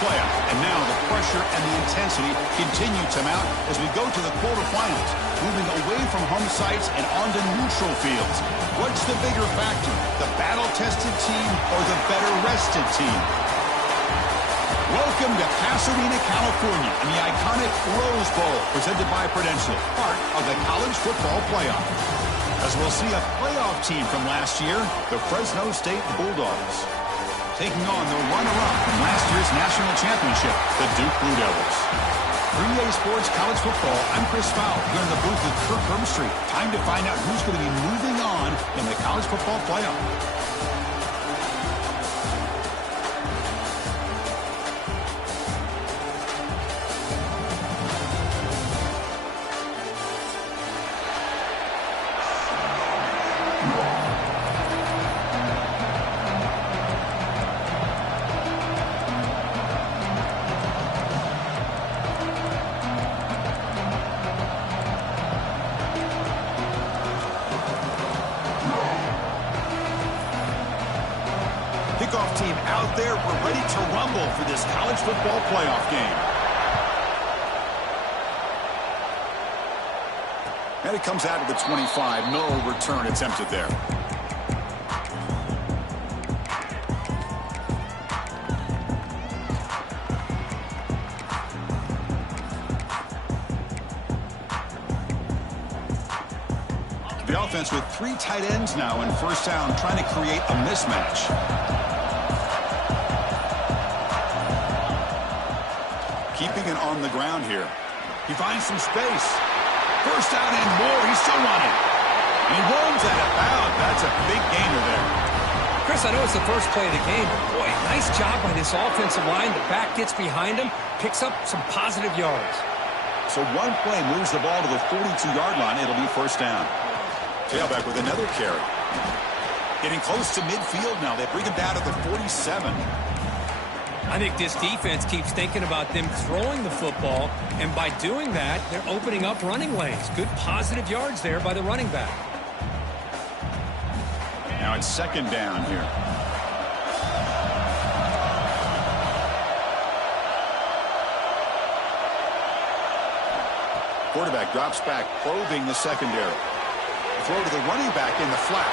playoff. And now the pressure and the intensity continue to mount as we go to the quarterfinals, moving away from home sites and onto neutral fields. What's the bigger factor, the battle-tested team or the better-rested team? Welcome to Pasadena, California, and the iconic Rose Bowl, presented by Prudential, part of the college football playoff. As we'll see a playoff team from last year, the Fresno State Bulldogs, taking on the runner-up from last year's national championship, the Duke Blue Devils. 3A Sports College Football, I'm Chris Fowle, here in the booth with Kirk Herbstreit. Time to find out who's going to be moving on in the college football playoff. Kickoff team out there. We're ready to rumble for this college football playoff game. And it comes out of the 25. No return attempted there. The offense with 3 tight ends now in first down, trying to create a mismatch. Keeping it on the ground here. He finds some space. First down and more. He's still running. And he runs out of bounds. That's a big gainer there. Chris, I know it's the first play of the game, but boy, nice job by this offensive line. The back gets behind him, picks up some positive yards. So one play moves the ball to the 42-yard line. It'll be first down. Tailback with another carry. Getting close to midfield now. They bring him down to the 47. I think this defense keeps thinking about them throwing the football, and by doing that, they're opening up running lanes. Good positive yards there by the running back. Now it's second down here. Quarterback drops back, probing the secondary. Throw to the running back in the flat.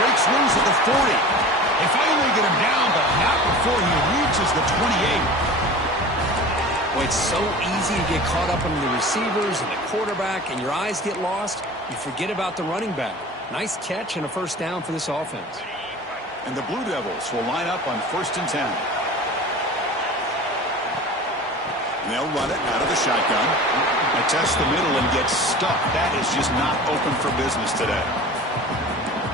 Breaks loose at the 40. They finally get him down, but not before he reaches the 28. Well, it's so easy to get caught up in the receivers and the quarterback, and your eyes get lost. You forget about the running back. Nice catch and a first down for this offense. And the Blue Devils will line up on 1st and 10. And they'll run it out of the shotgun. They test the middle and get stuck. That is just not open for business today.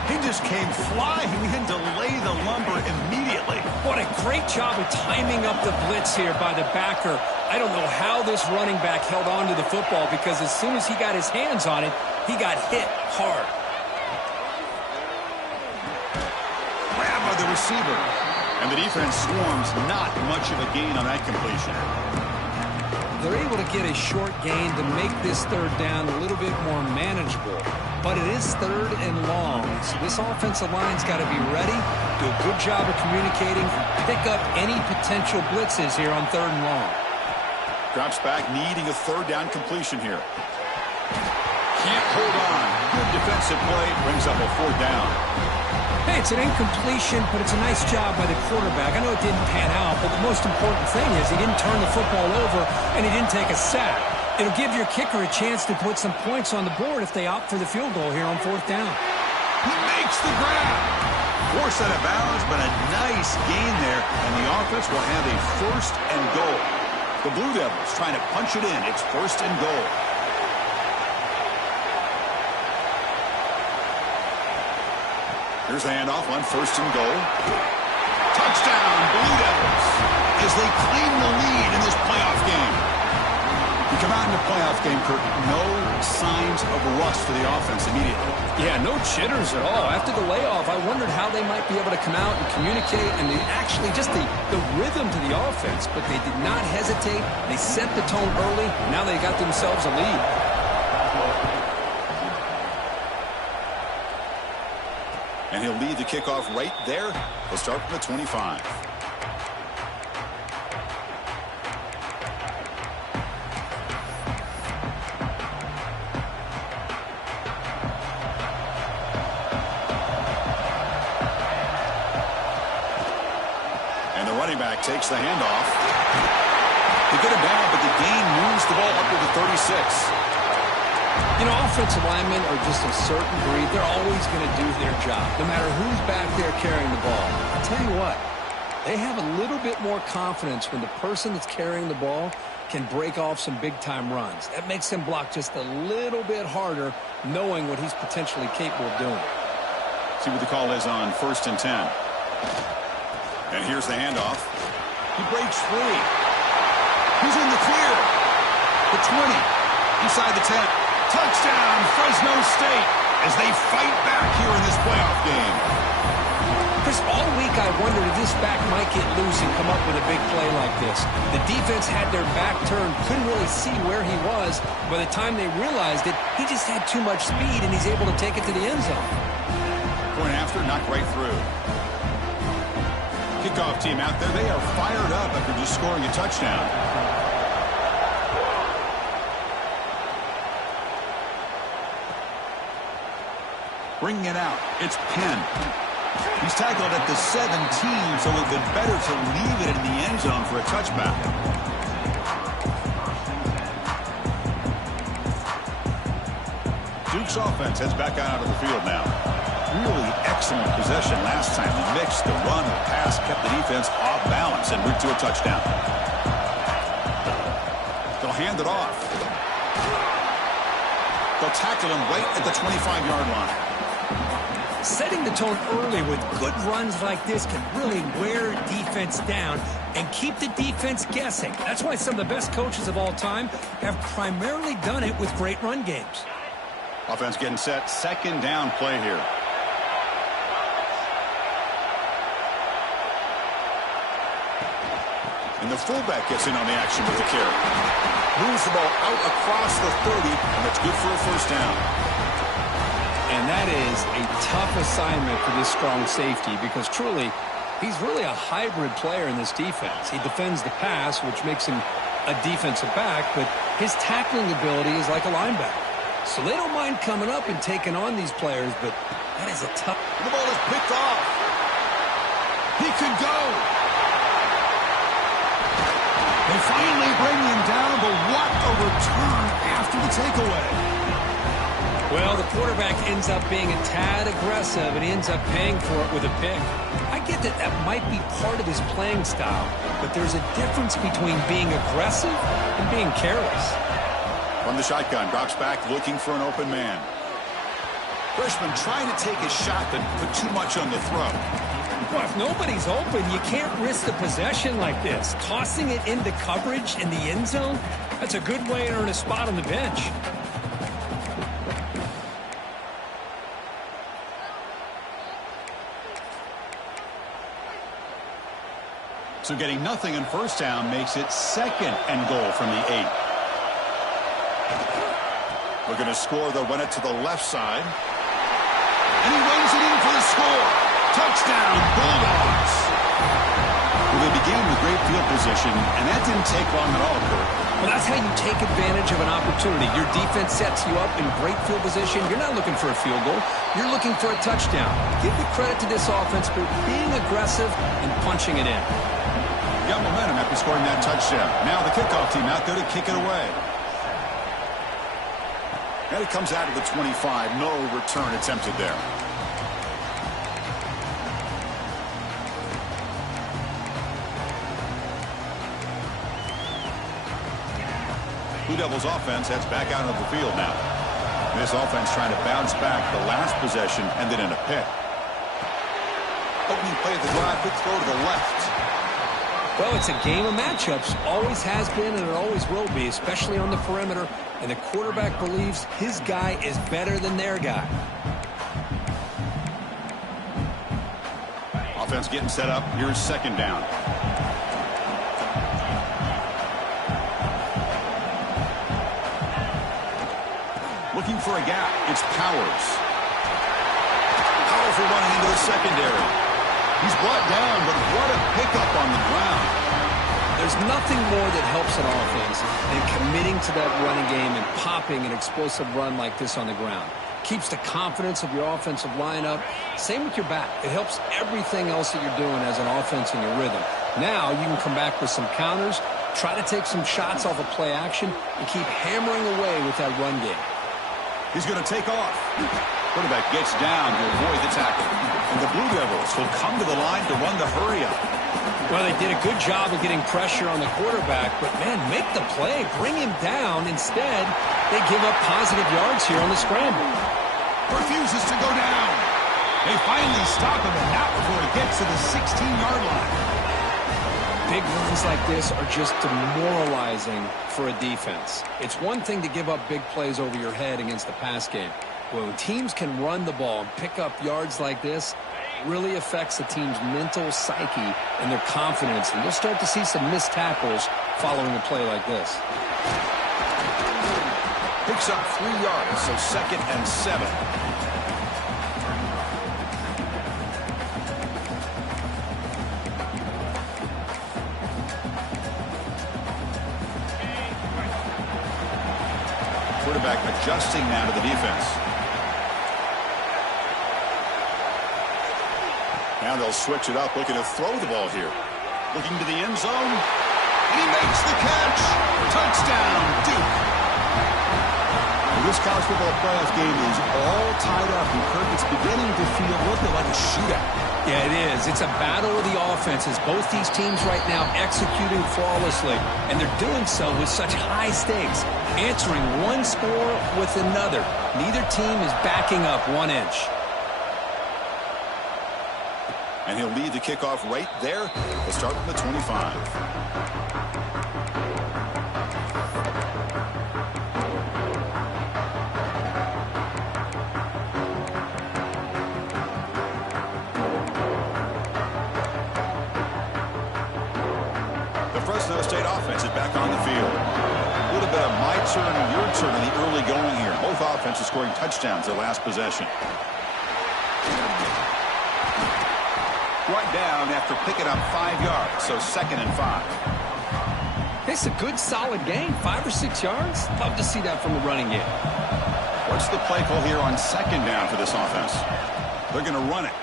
He just came flying in to lay the lumber immediately. What a great job of timing up the blitz here by the backer. I don't know how this running back held on to the football, because as soon as he got his hands on it, he got hit hard. Grab by the receiver. And the defense swarms. Not much of a gain on that completion. They're able to get a short gain to make this third down a little bit more manageable. But it is third and long, so this offensive line's got to be ready, do a good job of communicating, and pick up any potential blitzes here on third and long. Drops back, needing a third down completion here. Can't hold on. Good defensive play, brings up a 4th down. Hey, it's an incompletion, but it's a nice job by the quarterback. I know it didn't pan out, but the most important thing is he didn't turn the football over, and he didn't take a sack. It'll give your kicker a chance to put some points on the board if they opt for the field goal here on 4th down. He makes the grab. Forced out of bounds, but a nice gain there, and the offense will have a 1st and goal. The Blue Devils trying to punch it in. It's 1st and goal. Here's the handoff on 1st and goal. Touchdown, Blue Devils, as they claim the lead in this playoff game. You come out in the playoff game, Kirk, no signs of rust for the offense immediately. Yeah, no jitters at all. After the layoff, I wondered how they might be able to come out and communicate, and actually just the rhythm to the offense. But they did not hesitate. They set the tone early. Now they got themselves a lead. And he'll lead the kickoff right there. He'll start from the 25. And the running back takes the handoff. They get it down, but the gain moves the ball up to the 36. You know, offensive linemen are just a certain breed. They're always going to do their job, no matter who's back there carrying the ball. I'll tell you what, they have a little bit more confidence when the person that's carrying the ball can break off some big-time runs. That makes him block just a little bit harder, knowing what he's potentially capable of doing. See what the call is on 1st and 10. And here's the handoff. He breaks free. He's in the clear. The 20. Inside the 10. Touchdown, Fresno State, as they fight back here in this playoff game. Chris, all week I wondered if this back might get loose and come up with a big play like this. The defense had their back turned, couldn't really see where he was. By the time they realized it, he just had too much speed, and he's able to take it to the end zone. Point after, knocked right through. Kickoff team out there, they are fired up after just scoring a touchdown. Bringing it out, it's Penn. He's tackled at the 17, so it would have been better to leave it in the end zone for a touchback. Duke's offense heads back out of the field now. Really excellent possession last time. The mix, the run, the pass kept the defense off balance and route to a touchdown. They'll hand it off. They'll tackle him right at the 25-yard line. Setting the tone early with good runs like this can really wear defense down and keep the defense guessing. That's why some of the best coaches of all time have primarily done it with great run games. Offense getting set. 2nd down play here. And the fullback gets in on the action with the carry. Moves the ball out across the 30, and that's good for a 1st down. And that is a tough assignment for this strong safety because truly, he's really a hybrid player in this defense. He defends the pass, which makes him a defensive back, but his tackling ability is like a linebacker. So they don't mind coming up and taking on these players, but that is a tough... The ball is picked off. He could go. They finally bring him down, but what a return after the takeaway. Well, the quarterback ends up being a tad aggressive, and he ends up paying for it with a pick. I get that that might be part of his playing style, but there's a difference between being aggressive and being careless. From the shotgun, drops back, looking for an open man. Freshman trying to take a shot, but put too much on the throw. Well, if nobody's open, you can't risk the possession like this. Tossing it into coverage in the end zone, that's a good way to earn a spot on the bench. So getting nothing in 1st down makes it 2nd and goal from the 8. We're going to score. They'll run it to the left side. And he runs it in for the score. Touchdown, Bulldogs. Well, they began with great field position, and that didn't take long at all, Kurt. Well, that's how you take advantage of an opportunity. Your defense sets you up in great field position. You're not looking for a field goal. You're looking for a touchdown. Give the credit to this offense for being aggressive and punching it in. Got momentum after scoring that touchdown. Now the kickoff team out there to kick it away. And it comes out of the 25. No return attempted there. Blue Devils offense heads back out of the field now. This offense trying to bounce back. The last possession ended in a pick. Opening play of the drive, quick throw to the left. Well, it's a game of matchups. Always has been and it always will be, especially on the perimeter. And the quarterback believes his guy is better than their guy. Offense getting set up. Here's 2nd down. Looking for a gap. It's Powers. Powerful running into the secondary. He's brought down, but what a pickup on the ground. There's nothing more that helps an offense than committing to that running game and popping an explosive run like this on the ground. Keeps the confidence of your offensive line up. Same with your back. It helps everything else that you're doing as an offense in your rhythm. Now you can come back with some counters, try to take some shots off of play action, and keep hammering away with that run game. He's going to take off. Quarterback gets down to avoid the tackle. And the Blue Devils will come to the line to run the hurry up. Well, they did a good job of getting pressure on the quarterback, but, man, make the play. Bring him down. Instead, they give up positive yards here on the scramble. Refuses to go down. They finally stop him, and not before he gets to the 16-yard line. Big runs like this are just demoralizing for a defense. It's one thing to give up big plays over your head against the pass game. When teams can run the ball and pick up yards like this, it really affects the team's mental psyche and their confidence. And you'll start to see some missed tackles following a play like this. Picks up 3 yards, so 2nd and 7. Quarterback adjusting now to the defense. Now they'll switch it up, looking to throw the ball here. Looking to the end zone. He makes the catch. Touchdown, Duke. This college football playoff game is all tied up. And Kirk, it's beginning to feel a little bit like a shootout. Yeah, it is. It's a battle of the offenses. Both these teams right now executing flawlessly, and they're doing so with such high stakes, answering one score with another. Neither team is backing up 1 inch. And he'll lead the kickoff right there. We'll start from the 25. Fresno State offense is back on the field. A little bit of my turn and your turn in the early going here. Both offenses scoring touchdowns their last possession. Brought down after picking up 5 yards, so 2nd and 5. It's a good, solid game. 5 or 6 yards. Love to see that from the running game. What's the play call here on 2nd down for this offense? They're going to run it.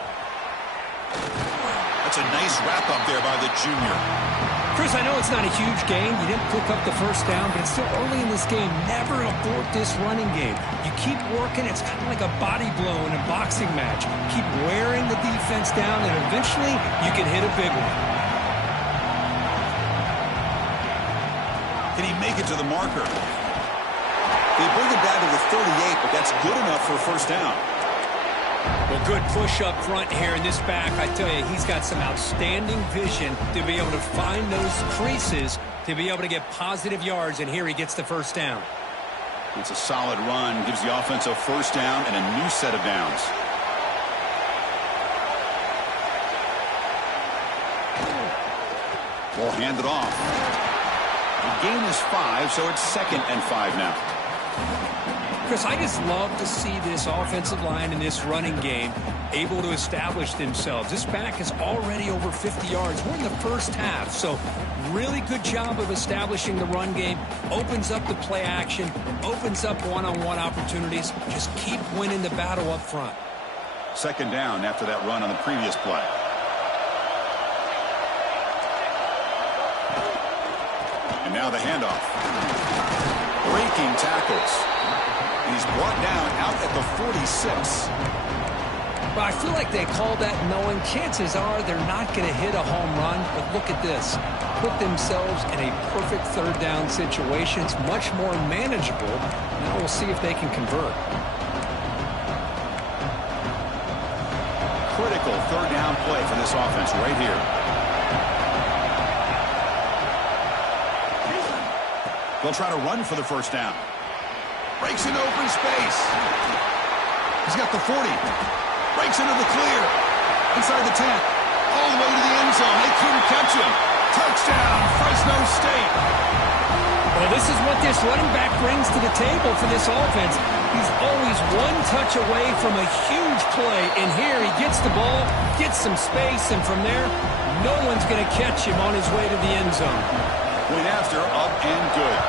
That's a nice wrap up there by the junior. Chris, I know it's not a huge game. You didn't pick up the first down, but it's still early in this game. Never abort this running game. You keep working. It's kind of like a body blow in a boxing match. Keep wearing the defense down, and eventually you can hit a big one. Can he make it to the marker? They bring it down to the 38, but that's good enough for a first down. Well, good push up front here in this back. I tell you, he's got some outstanding vision to be able to find those creases to be able to get positive yards, and here he gets the first down. It's a solid run, gives the offense a first down and a new set of downs. Ball handed off. The gain is 5, so it's 2nd and 5 now. Chris, I just love to see this offensive line in this running game able to establish themselves. This back is already over 50 yards. We're in the first half, so really good job of establishing the run game. Opens up the play action, opens up one-on-one opportunities. Just keep winning the battle up front. 2nd down after that run on the previous play. And now the handoff. Breaking tackles. He's brought down out at the 46. Well, I feel like they called that knowing chances are they're not going to hit a home run. But look at this. Put themselves in a perfect 3rd down situation. It's much more manageable. Now we'll see if they can convert. Critical 3rd down play for this offense right here. They'll try to run for the first down. Breaks into open space. He's got the 40. Breaks into the clear. Inside the 10. All the way to the end zone. They couldn't catch him. Touchdown, Fresno State. Well, this is what this running back brings to the table for this offense. He's always one touch away from a huge play. And here he gets the ball, gets some space, and from there, no one's going to catch him on his way to the end zone. Went after, up and good.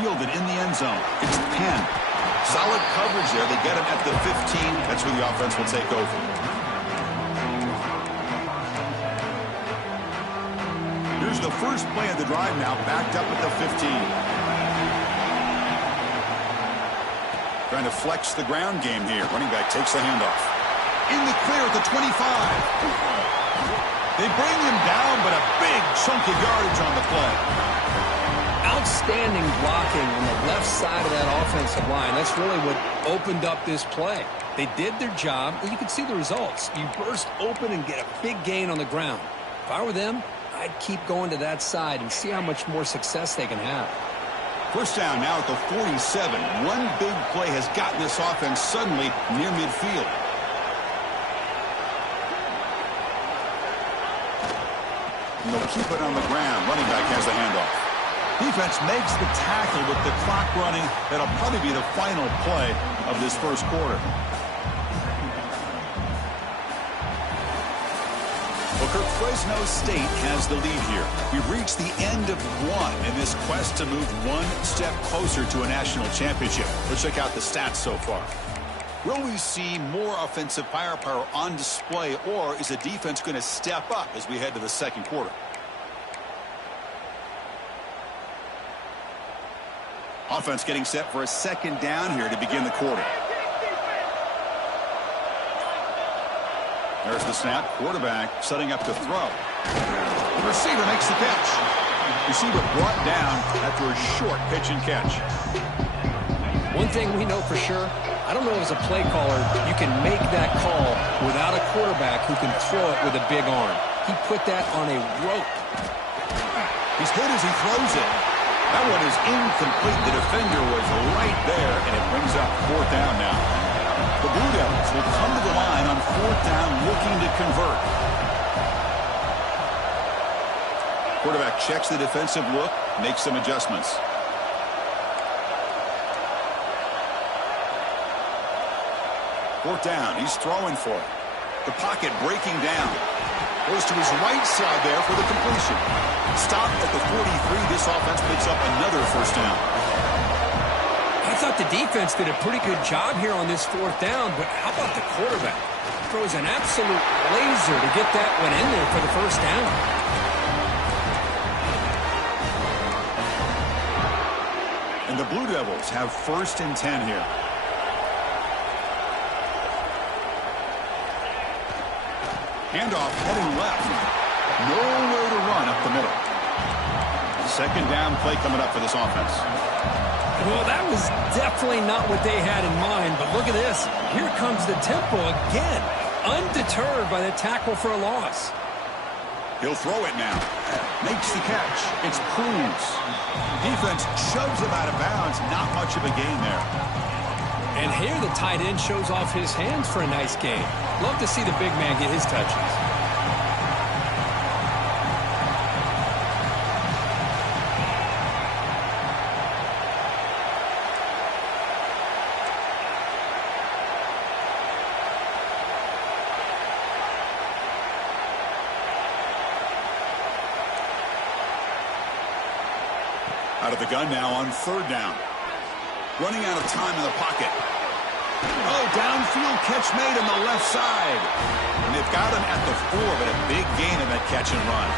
fielded in the end zone. It's 10. Solid coverage there. They get him at the 15. That's where the offense will take over. Here's the first play of the drive now, backed up at the 15. Trying to flex the ground game here. Running back takes the handoff. In the clear at the 25. They bring him down, but a big chunk of yardage on the play. Outstanding blocking on the left side of that offensive line. That's really what opened up this play. They did their job, and you can see the results. You burst open and get a big gain on the ground. If I were them, I'd keep going to that side and see how much more success they can have. First down now at the 47. One big play has gotten this offense suddenly near midfield. And they'll keep it on the ground. Running back has the handoff. Defense makes the tackle with the clock running. That'll probably be the final play of this first quarter. Well, Fresno State has the lead here. We've reached the end of one in this quest to move one step closer to a national championship. Let's check out the stats so far. Will we see more offensive firepower on display, or is the defense going to step up as we head to the second quarter? Offense getting set for a second down here to begin the quarter. There's the snap. Quarterback setting up to throw. The receiver makes the catch. Receiver brought down after a short pitch and catch. One thing we know for sure, I don't know as a play caller, you can make that call without a quarterback who can throw it with a big arm. He put that on a rope. He's hit as he throws it. That one is incomplete. The defender was right there, and it brings up fourth down now. The Blue Devils will come to the line on fourth down looking to convert. Quarterback checks the defensive look, makes some adjustments. Fourth down, he's throwing for it. The pocket breaking down. Goes to his right side there for the completion. Stop at the 43. This offense picks up another first down. I thought the defense did a pretty good job here on this fourth down, but how about the quarterback? Throws an absolute laser to get that one in there for the first down. And the Blue Devils have first and 10 here. Handoff heading left. Nowhere to run up the middle. Second down play coming up for this offense. Well, that was definitely not what they had in mind, but look at this. Here comes the tempo again, undeterred by the tackle for a loss. He'll throw it now. Makes the catch. It's Cruz. Defense shoves him out of bounds. Not much of a gain there. And here the tight end shows off his hands for a nice gain. Love to see the big man get his touches. Out of the gun now on third down. Running out of time in the pocket. Oh, downfield catch made on the left side. And they've got him at the 4, but a big gain in that catch and run.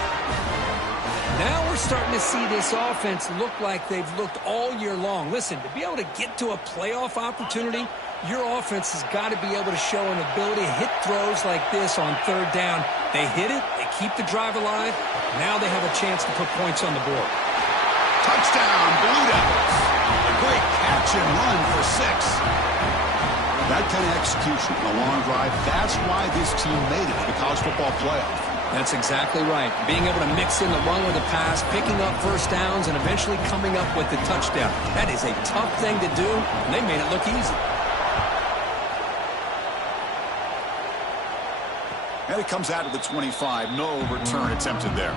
Now we're starting to see this offense look like they've looked all year long. Listen, to be able to get to a playoff opportunity, your offense has got to be able to show an ability to hit throws like this on third down. They hit it, they keep the drive alive. Now they have a chance to put points on the board. Touchdown, Blue Devils. A great catch and run for 6. That kind of execution on a long drive, that's why this team made it to the college football playoff. That's exactly right. Being able to mix in the run with the pass, picking up first downs, and eventually coming up with the touchdown. That is a tough thing to do, and they made it look easy. And it comes out of the 25. No return attempted there.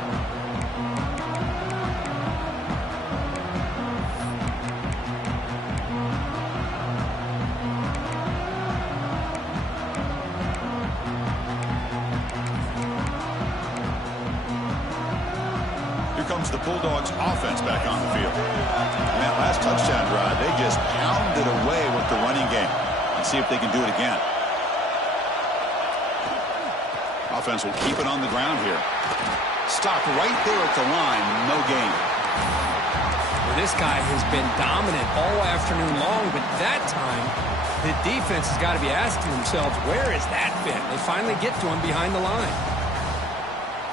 comes the Bulldogs offense back on the field. And that last touchdown drive, they just pounded away with the running game. Let's see if they can do it again. Offense will keep it on the ground here. Stopped right there at the line. No gain. Well, this guy has been dominant all afternoon long, but that time the defense has got to be asking themselves, where is that fit? They finally get to him behind the line.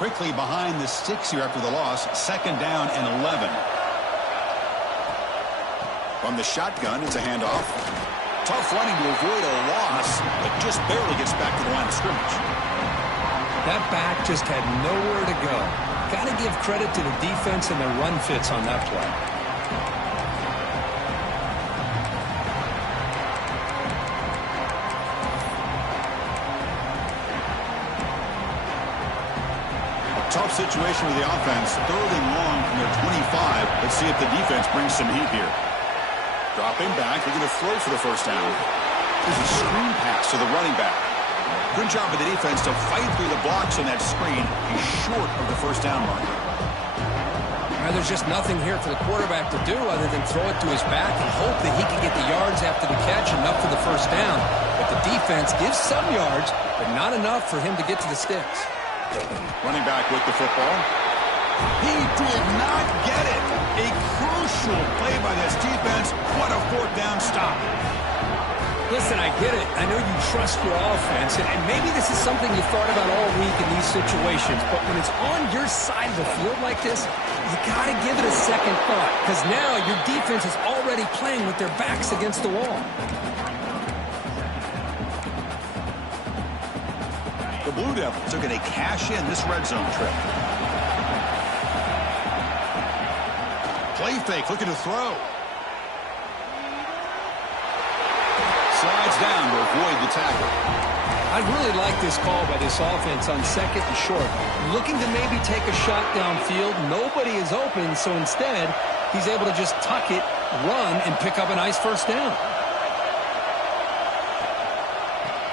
Quickly behind the sticks here after the loss. 2nd down and 11. From the shotgun, it's a handoff. Tough running to avoid a loss, but just barely gets back to the line of scrimmage. That back just had nowhere to go. Got to give credit to the defense and their run fits on that play. Tough situation with the offense. 3rd and long from their 25. Let's see if the defense brings some heat here. Dropping back. They're going to throw for the first down. There's a screen pass to the running back. Good job of the defense to fight through the blocks on that screen. He's short of the first down mark. Well, there's just nothing here for the quarterback to do other than throw it to his back and hope that he can get the yards after the catch enough for the first down. But the defense gives some yards, but not enough for him to get to the sticks. Running back with the football. He did not get it. A crucial play by this defense. What a 4th down stop. Listen, I get it. I know you trust your offense, and maybe this is something you thought about all week in these situations, but when it's on your side of the field like this, you got to give it a second thought, because now your defense is already playing with their backs against the wall. The Blue Devils are going to cash in this red zone trip. Play fake, looking to throw. Slides down to avoid the tackle. I really like this call by this offense on 2nd and short. Looking to maybe take a shot downfield. Nobody is open, so instead, he's able to just tuck it, run, and pick up a nice first down.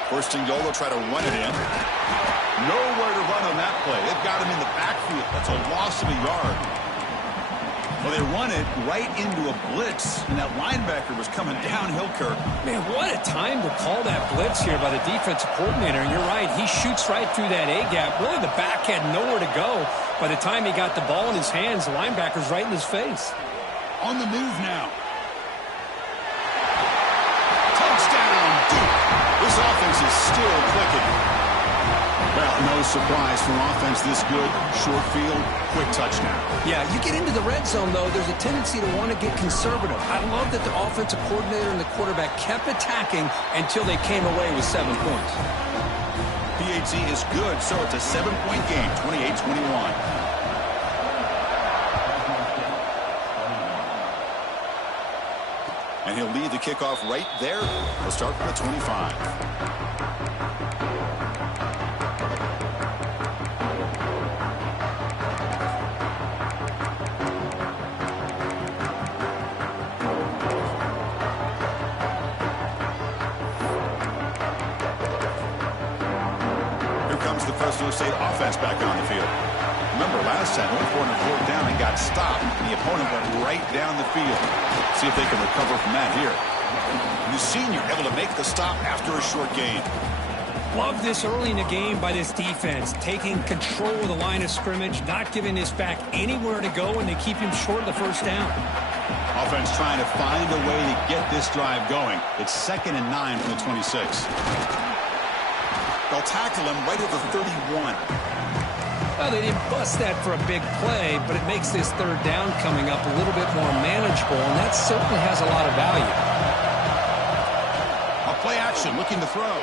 1st and goal, they'll try to run it in. Nowhere to run on that play. They've got him in the backfield. That's a loss of a yard. Well, they run it right into a blitz, and that linebacker was coming downhill, Kirk. Man, what a time to call that blitz here by the defensive coordinator. And you're right, he shoots right through that A-gap. Really, the back had nowhere to go. By the time he got the ball in his hands, the linebacker's right in his face. On the move now. Touchdown, Duke. This offense is still clicking. Well, no surprise from offense this good. Short field, quick touchdown. Yeah, you get into the red zone, though, there's a tendency to want to get conservative. I love that the offensive coordinator and the quarterback kept attacking until they came away with 7 points. PAT is good, so it's a 7-point game, 28-21. And he'll lead the kickoff right there. He'll start from the 25. Fresno State offense back on the field. Remember last time, went for it on 4th down and got stopped. The opponent went right down the field. See if they can recover from that here. The senior able to make the stop after a short gain. Love this early in the game by this defense, taking control of the line of scrimmage, not giving this back anywhere to go, and they keep him short of the first down. Offense trying to find a way to get this drive going. It's 2nd and 9 from the 26. They'll tackle him right at the 31. Well, they didn't bust that for a big play, but it makes this 3rd down coming up a little bit more manageable, and that certainly has a lot of value. A play action, looking to throw.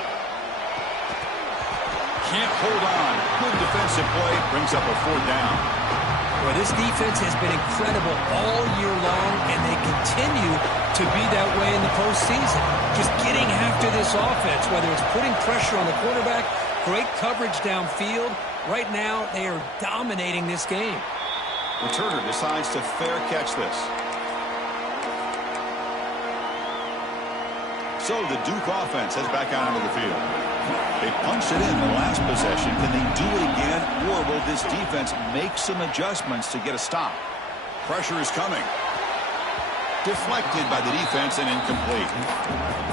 Can't hold on. Good defensive play, brings up a 4th down. Well, this defense has been incredible all year long, and they continue to be that way in the postseason. Just getting after this offense, whether it's putting pressure on the quarterback, great coverage downfield. Right now, they are dominating this game. Returner decides to fair catch this. So the Duke offense heads back out onto the field. They punched it in the last possession. Can they do it again, or will this defense make some adjustments to get a stop? Pressure is coming. Deflected by the defense and incomplete.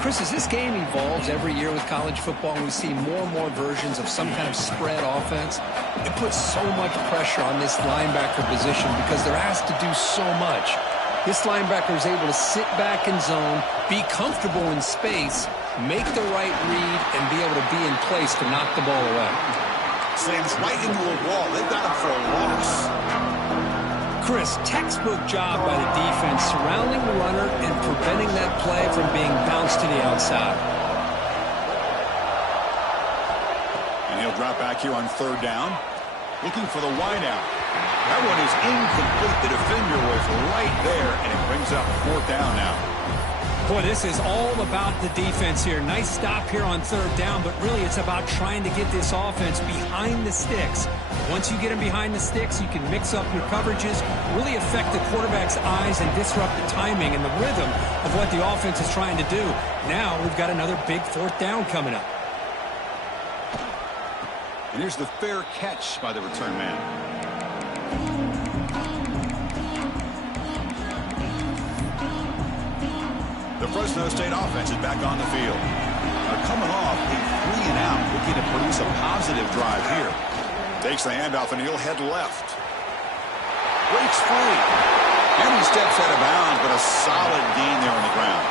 Chris, as this game evolves every year with college football, and we see more and more versions of some kind of spread offense, it puts so much pressure on this linebacker position because they're asked to do so much. This linebacker is able to sit back in zone, be comfortable in space, make the right read, and be able to be in place to knock the ball away. Slams right into a wall. They've got him for a loss. Chris, textbook job by the defense surrounding the runner and preventing that play from being bounced to the outside. And he'll drop back here on third down, looking for the wideout. That one is incomplete. The defender was right there, and it brings up fourth down now. Boy, this is all about the defense here. Nice stop here on third down, but really it's about trying to get this offense behind the sticks. Once you get them behind the sticks, you can mix up your coverages, really affect the quarterback's eyes and disrupt the timing and the rhythm of what the offense is trying to do. Now we've got another big fourth down coming up. And here's the fair catch by the return man. The Fresno State offense is back on the field. They're coming off a 3-and-out, looking to produce a positive drive here. Takes the handoff, and he'll head left. Breaks free. And he steps out of bounds, but a solid gain there on the ground.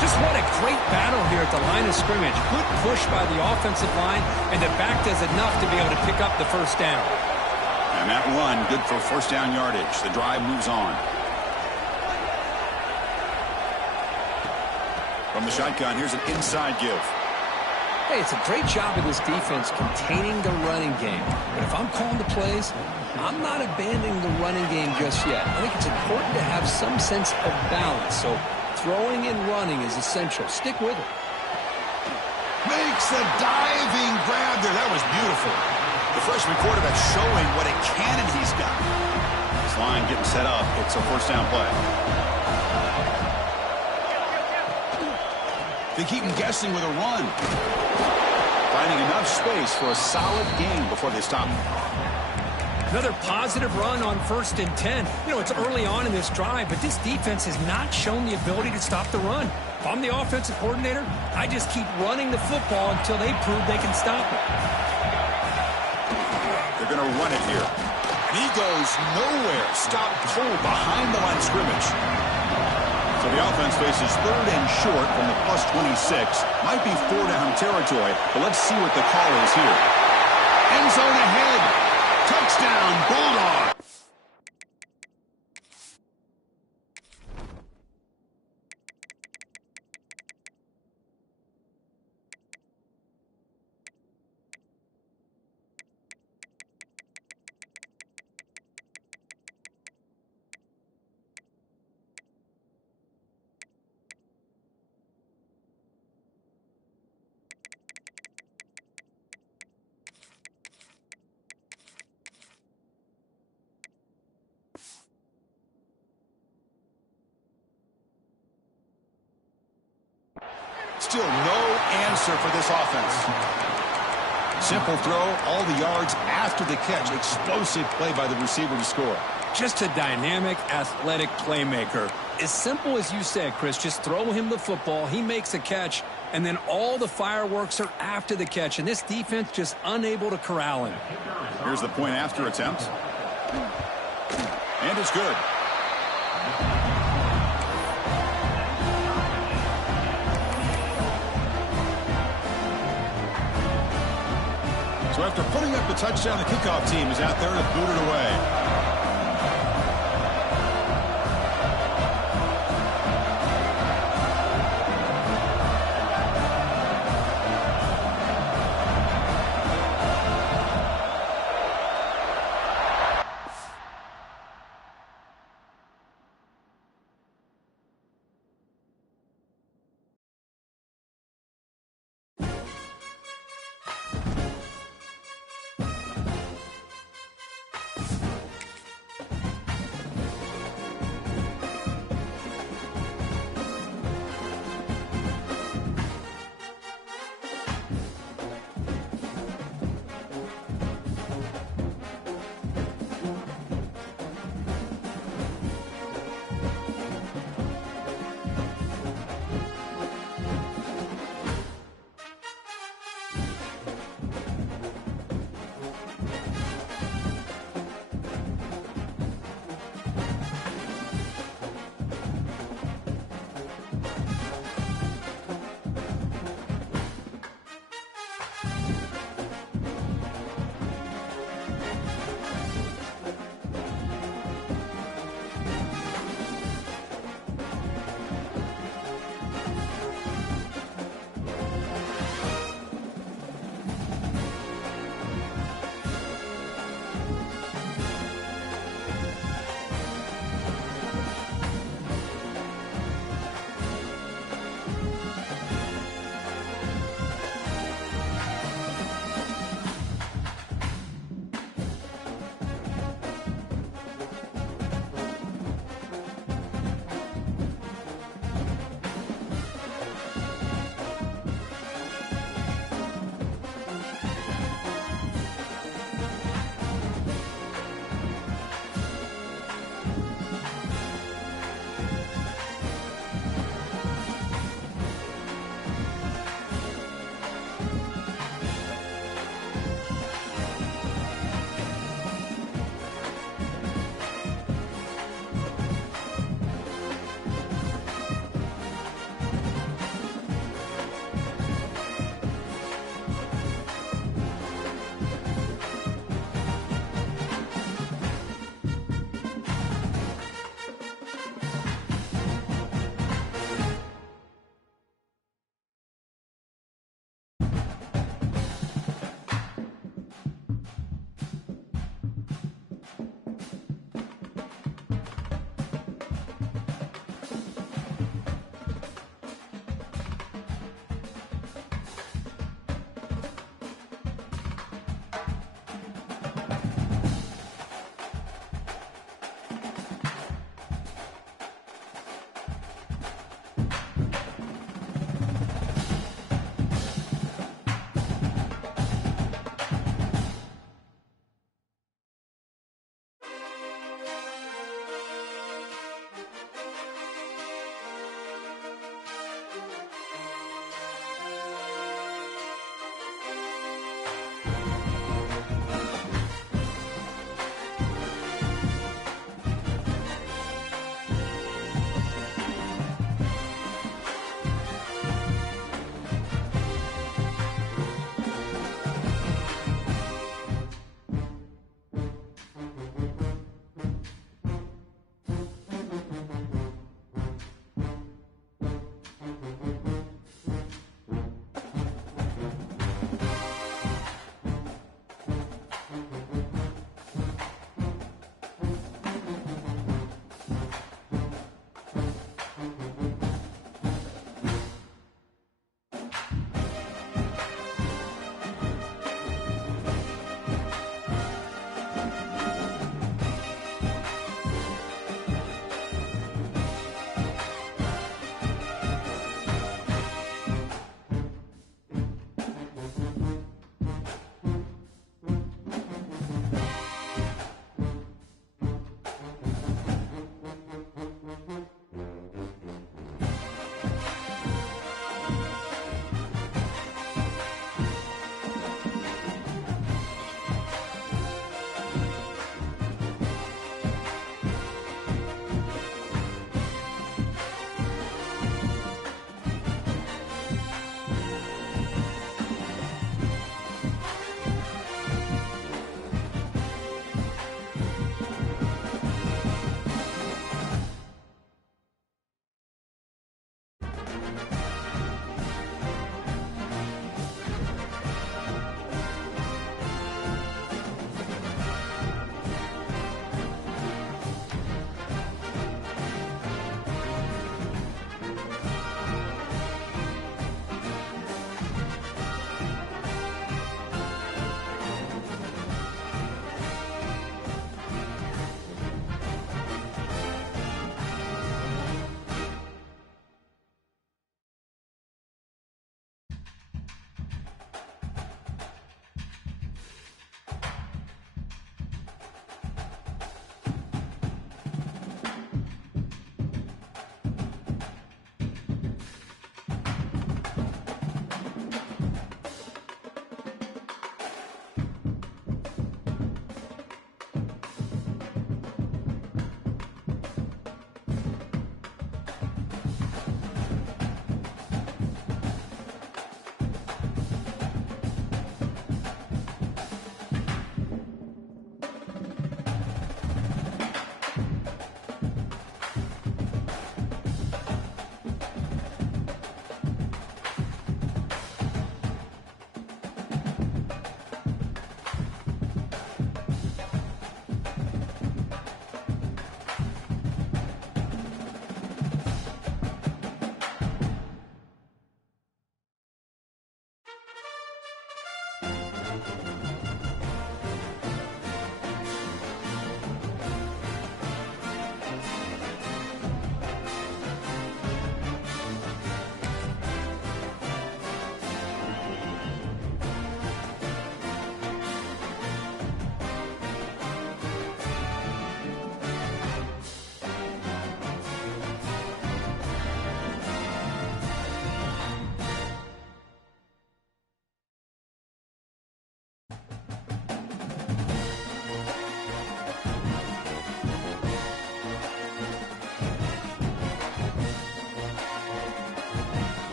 Just what a great battle here at the line of scrimmage. Good push by the offensive line, and the back does enough to be able to pick up the first down. And that run, good for first down yardage. The drive moves on. From the shotgun, here's an inside give. Hey, it's a great job of this defense containing the running game. But if I'm calling the plays, I'm not abandoning the running game just yet. I think it's important to have some sense of balance. So throwing and running is essential. Stick with it. Makes a diving grab there. That was beautiful. The freshman quarterback showing what a cannon he's got. This line getting set up. It's a first down play. They keep him guessing with a run. Finding enough space for a solid gain before they stop him. Another positive run on 1st and 10. You know, it's early on in this drive, but this defense has not shown the ability to stop the run. If I'm the offensive coordinator, I just keep running the football until they prove they can stop it. They're going to run it here. And he goes nowhere. Stop cold behind the line of scrimmage. So the offense faces third and short from the plus 26. Might be 4-down territory, but let's see what the call is here. End zone ahead. Touchdown, Bulldog. Still no answer for this offense. Simple throw, all the yards after the catch. Explosive play by the receiver to score. Just a dynamic, athletic playmaker. As simple as you said, Chris, just throw him the football, he makes a catch, and then all the fireworks are after the catch, and this defense just unable to corral him. Here's the point after attempt. And it's good. So after putting up the touchdown, the kickoff team is out there to boot it away.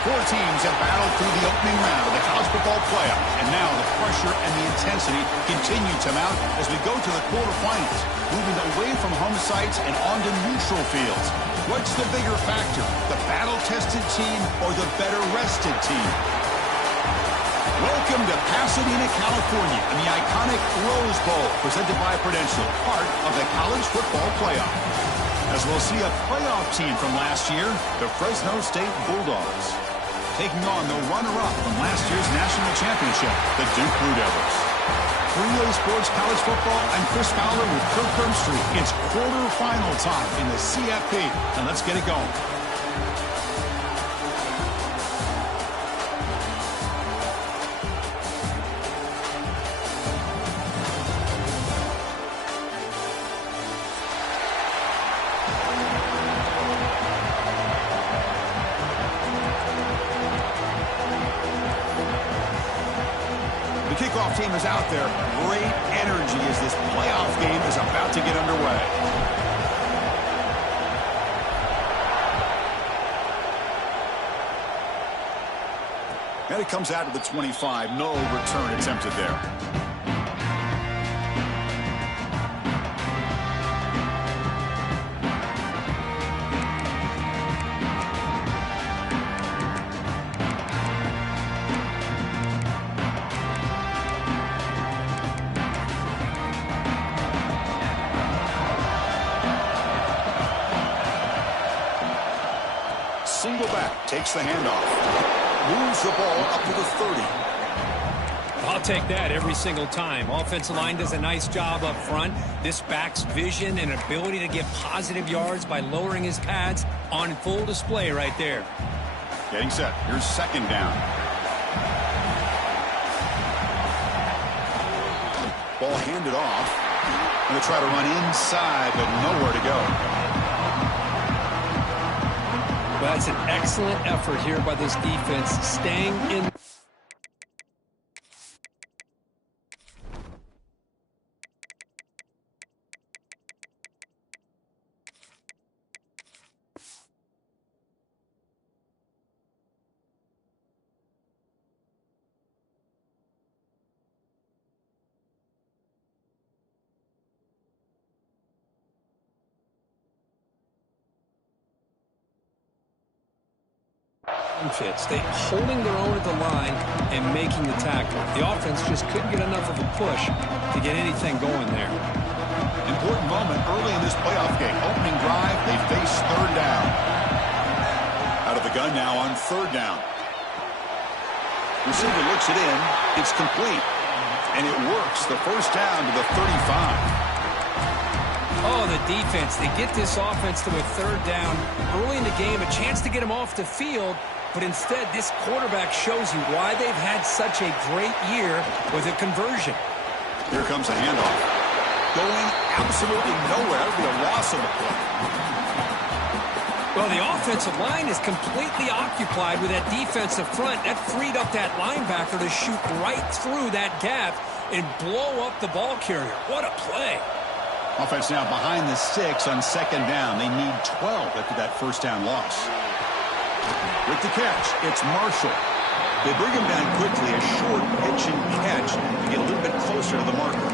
Four teams have battled through the opening round of the college football playoff, and now the pressure and the intensity continue to mount as we go to the quarterfinals, moving away from home sites and onto neutral fields. What's the bigger factor, the battle-tested team or the better-rested team? Welcome to Pasadena, California, and the iconic Rose Bowl, presented by Prudential, part of the college football playoff. As we'll see a playoff team from last year, the Fresno State Bulldogs, taking on the runner-up from last year's national championship, the Duke Blue Devils. For EA Sports College Football, I'm Chris Fowler with Kirk Herbstreit. It's quarterfinal time in the CFP, and let's get it going. Kickoff team is out there. Great energy as this playoff game is about to get underway. And it comes out to the 25. No return attempted there. Single back, takes the handoff, moves the ball up to the 30. I'll take that every single time. Offensive line does a nice job up front. This back's vision and ability to get positive yards by lowering his pads on full display right there. Getting set. Here's second down. Ball handed off. Going to try to run inside, but nowhere to go. Well, that's an excellent effort here by this defense, staying in. Fits. They holding their own at the line and making the tackle. The offense just couldn't get enough of a push to get anything going there. Important moment early in this playoff game. Opening drive, they face third down. Out of the gun now on third down. Receiver looks it in. It's complete. And it works. The first down to the 35. Oh, the defense. They get this offense to a third down early in the game, a chance to get them off the field, but instead this quarterback shows you why they've had such a great year with a conversion. Here comes a handoff. Going absolutely nowhere. It'll be a loss of the play. Well, the offensive line is completely occupied with that defensive front. That freed up that linebacker to shoot right through that gap and blow up the ball carrier. What a play. Offense now behind the 6 on second down. They need 12 after that first down loss. With the catch, it's Marshall. They bring him down quickly, a short pitch and catch to get a little bit closer to the marker.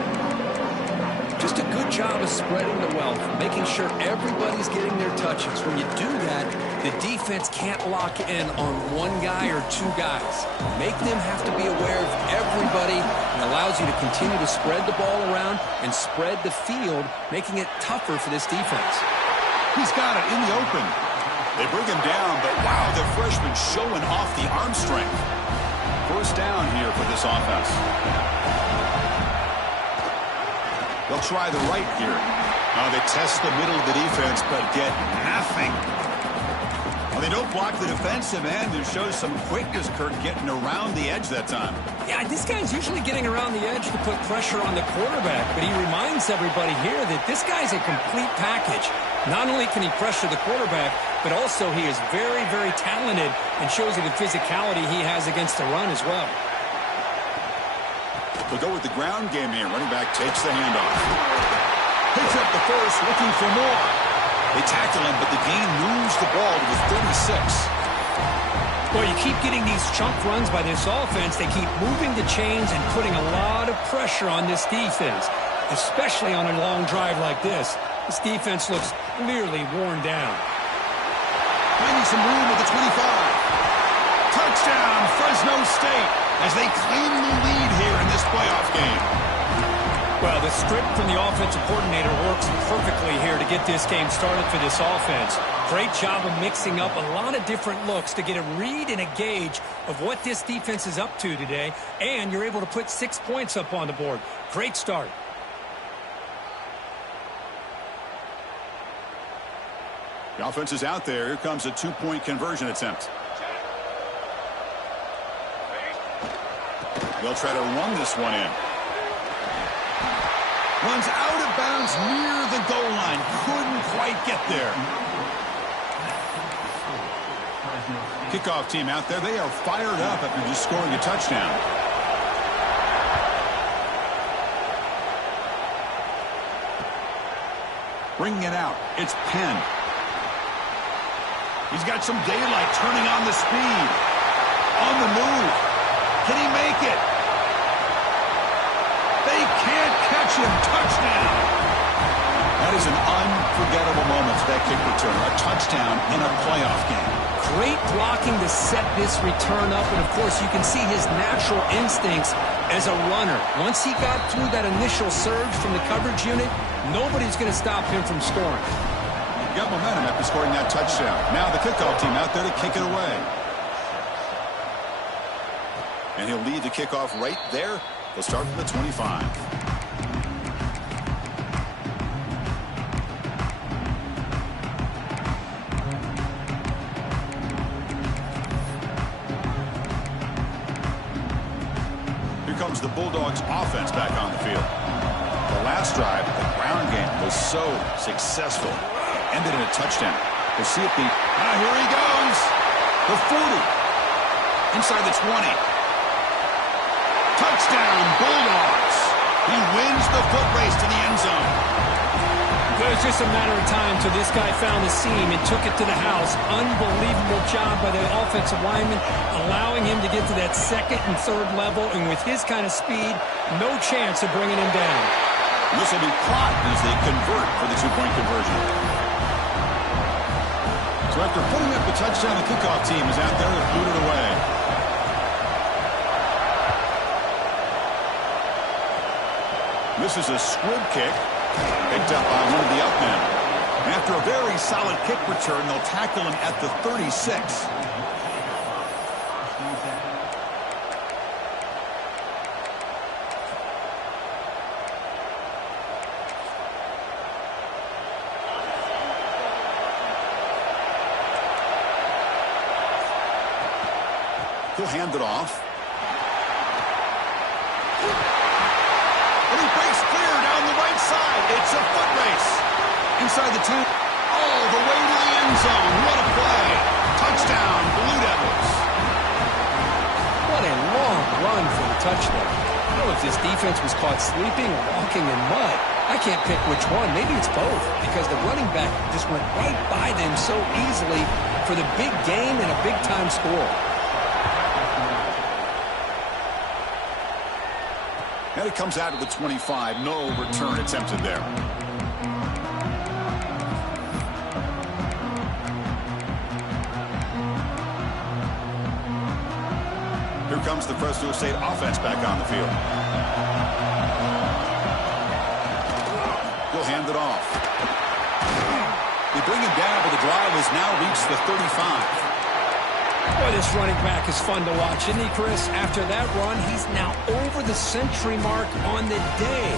Just a good job of spreading the wealth, making sure everybody's getting their touches. When you do that, the defense can't lock in on one guy or two guys. Make them have to be aware of everybody. It allows you to continue to spread the ball around and spread the field, making it tougher for this defense. He's got it in the open. They bring him down, but wow, the freshman showing off the arm strength. First down here for this offense. They'll try the right here. They test the middle of the defense, but get nothing. Well, they don't block the defensive end. It shows some quickness, Kirk, getting around the edge that time. Yeah, this guy's usually getting around the edge to put pressure on the quarterback, but he reminds everybody here that this guy's a complete package. Not only can he pressure the quarterback, but also he is very, very talented and shows you the physicality he has against the run as well. They'll go with the ground game here. Running back takes the handoff. Picks up the first, looking for more. They tackle him, but the gain moves the ball to the 36. Well, you keep getting these chunk runs by this offense. They keep moving the chains and putting a lot of pressure on this defense, especially on a long drive like this. This defense looks clearly worn down. Finding some room at the 25. Touchdown, Fresno State, as they claim the lead here in this playoff game. Well, the script from the offensive coordinator works perfectly here to get this game started for this offense. Great job of mixing up a lot of different looks to get a read and a gauge of what this defense is up to today, and you're able to put 6 points up on the board. Great start. The offense is out there. Here comes a two-point conversion attempt. They'll try to run this one in. Runs out of bounds near the goal line. Couldn't quite get there. Kickoff team out there. They are fired up after just scoring a touchdown. Bringing it out. It's Penn. He's got some daylight, turning on the speed. On the move. Can he make it? They can't catch him. Touchdown. That is an unforgettable moment for that kick return. A touchdown in a playoff game. Great blocking to set this return up, and of course you can see his natural instincts as a runner. Once he got through that initial surge from the coverage unit, nobody's going to stop him from scoring. He got momentum after scoring that touchdown. Now the kickoff team out there to kick it away. And he'll lead the kickoff right there. They'll start from the 25. Here comes the Bulldogs offense back on the field. The last drive, the ground game, was so successful. Ended in a touchdown. We'll see if here he goes. The 40. Inside the 20. Touchdown, Bulldogs. He wins the foot race to the end zone. It was just a matter of time till this guy found the seam and took it to the house. Unbelievable job by the offensive lineman, allowing him to get to that second and third level, and with his kind of speed, no chance of bringing him down. And this will be caught as they convert for the two-point conversion. So after putting up the touchdown, the kickoff team is out there to boot it away. This is a squib kick, picked up by one of the up men. After a very solid kick return, they'll tackle him at the 36. He'll hand it off. And he breaks clear down the right side. It's a foot race. Inside the 10. Oh, the way to the end zone. What a play. Touchdown, Blue Devils. What a long run for the touchdown. I don't know if this defense was caught sleeping or walking in mud. I can't pick which one. Maybe it's both, because the running back just went right by them so easily for the big gain and a big-time score. And it comes out of the 25. No return attempted there. Here comes the Fresno State offense back on the field. He'll hand it off. They bring him down, but the drive has now reached the 35. Boy, this running back is fun to watch, isn't he, Chris? After that run, he's now over the century mark on the day.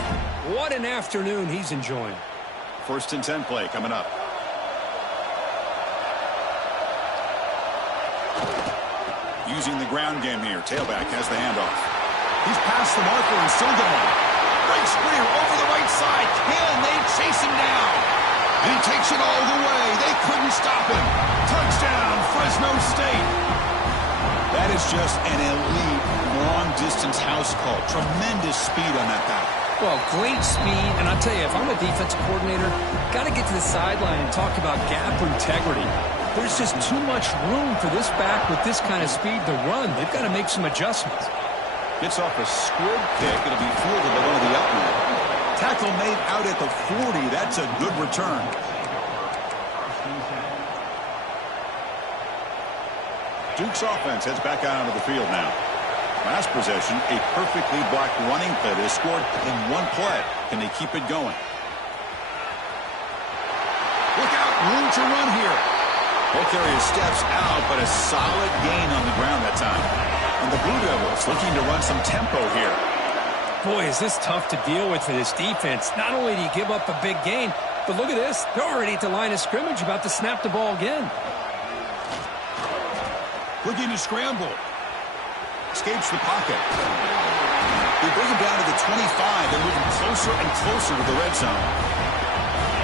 What an afternoon he's enjoying. 1st and 10 play coming up. Using the ground game here. Tailback has the handoff. He's past the marker and still going. Great screen over the right side. Can they chase him down? And he takes it all the way. They couldn't stop him. Touchdown, Fresno State. That is just an elite long-distance house call. Tremendous speed on that back. Well, great speed. And I'll tell you, if I'm a defensive coordinator, got to get to the sideline and talk about gap integrity. There's just too much room for this back with this kind of speed to run. They've got to make some adjustments. Gets off a squib kick. It'll be fielded by one of the up men. Tackle made out at the 40. That's a good return. Duke's offense heads back out onto the field now. Last possession, a perfectly blocked running play. They scored in one play. Can they keep it going? Look out, room to run here. Ball carrier steps out, but a solid gain on the ground that time. And the Blue Devils looking to run some tempo here. Boy, is this tough to deal with for this defense. Not only do you give up a big gain, but look at this. They're already at the line of scrimmage, about to snap the ball again. Looking to scramble. Escapes the pocket. They bring him down to the 25. They're moving closer and closer to the red zone.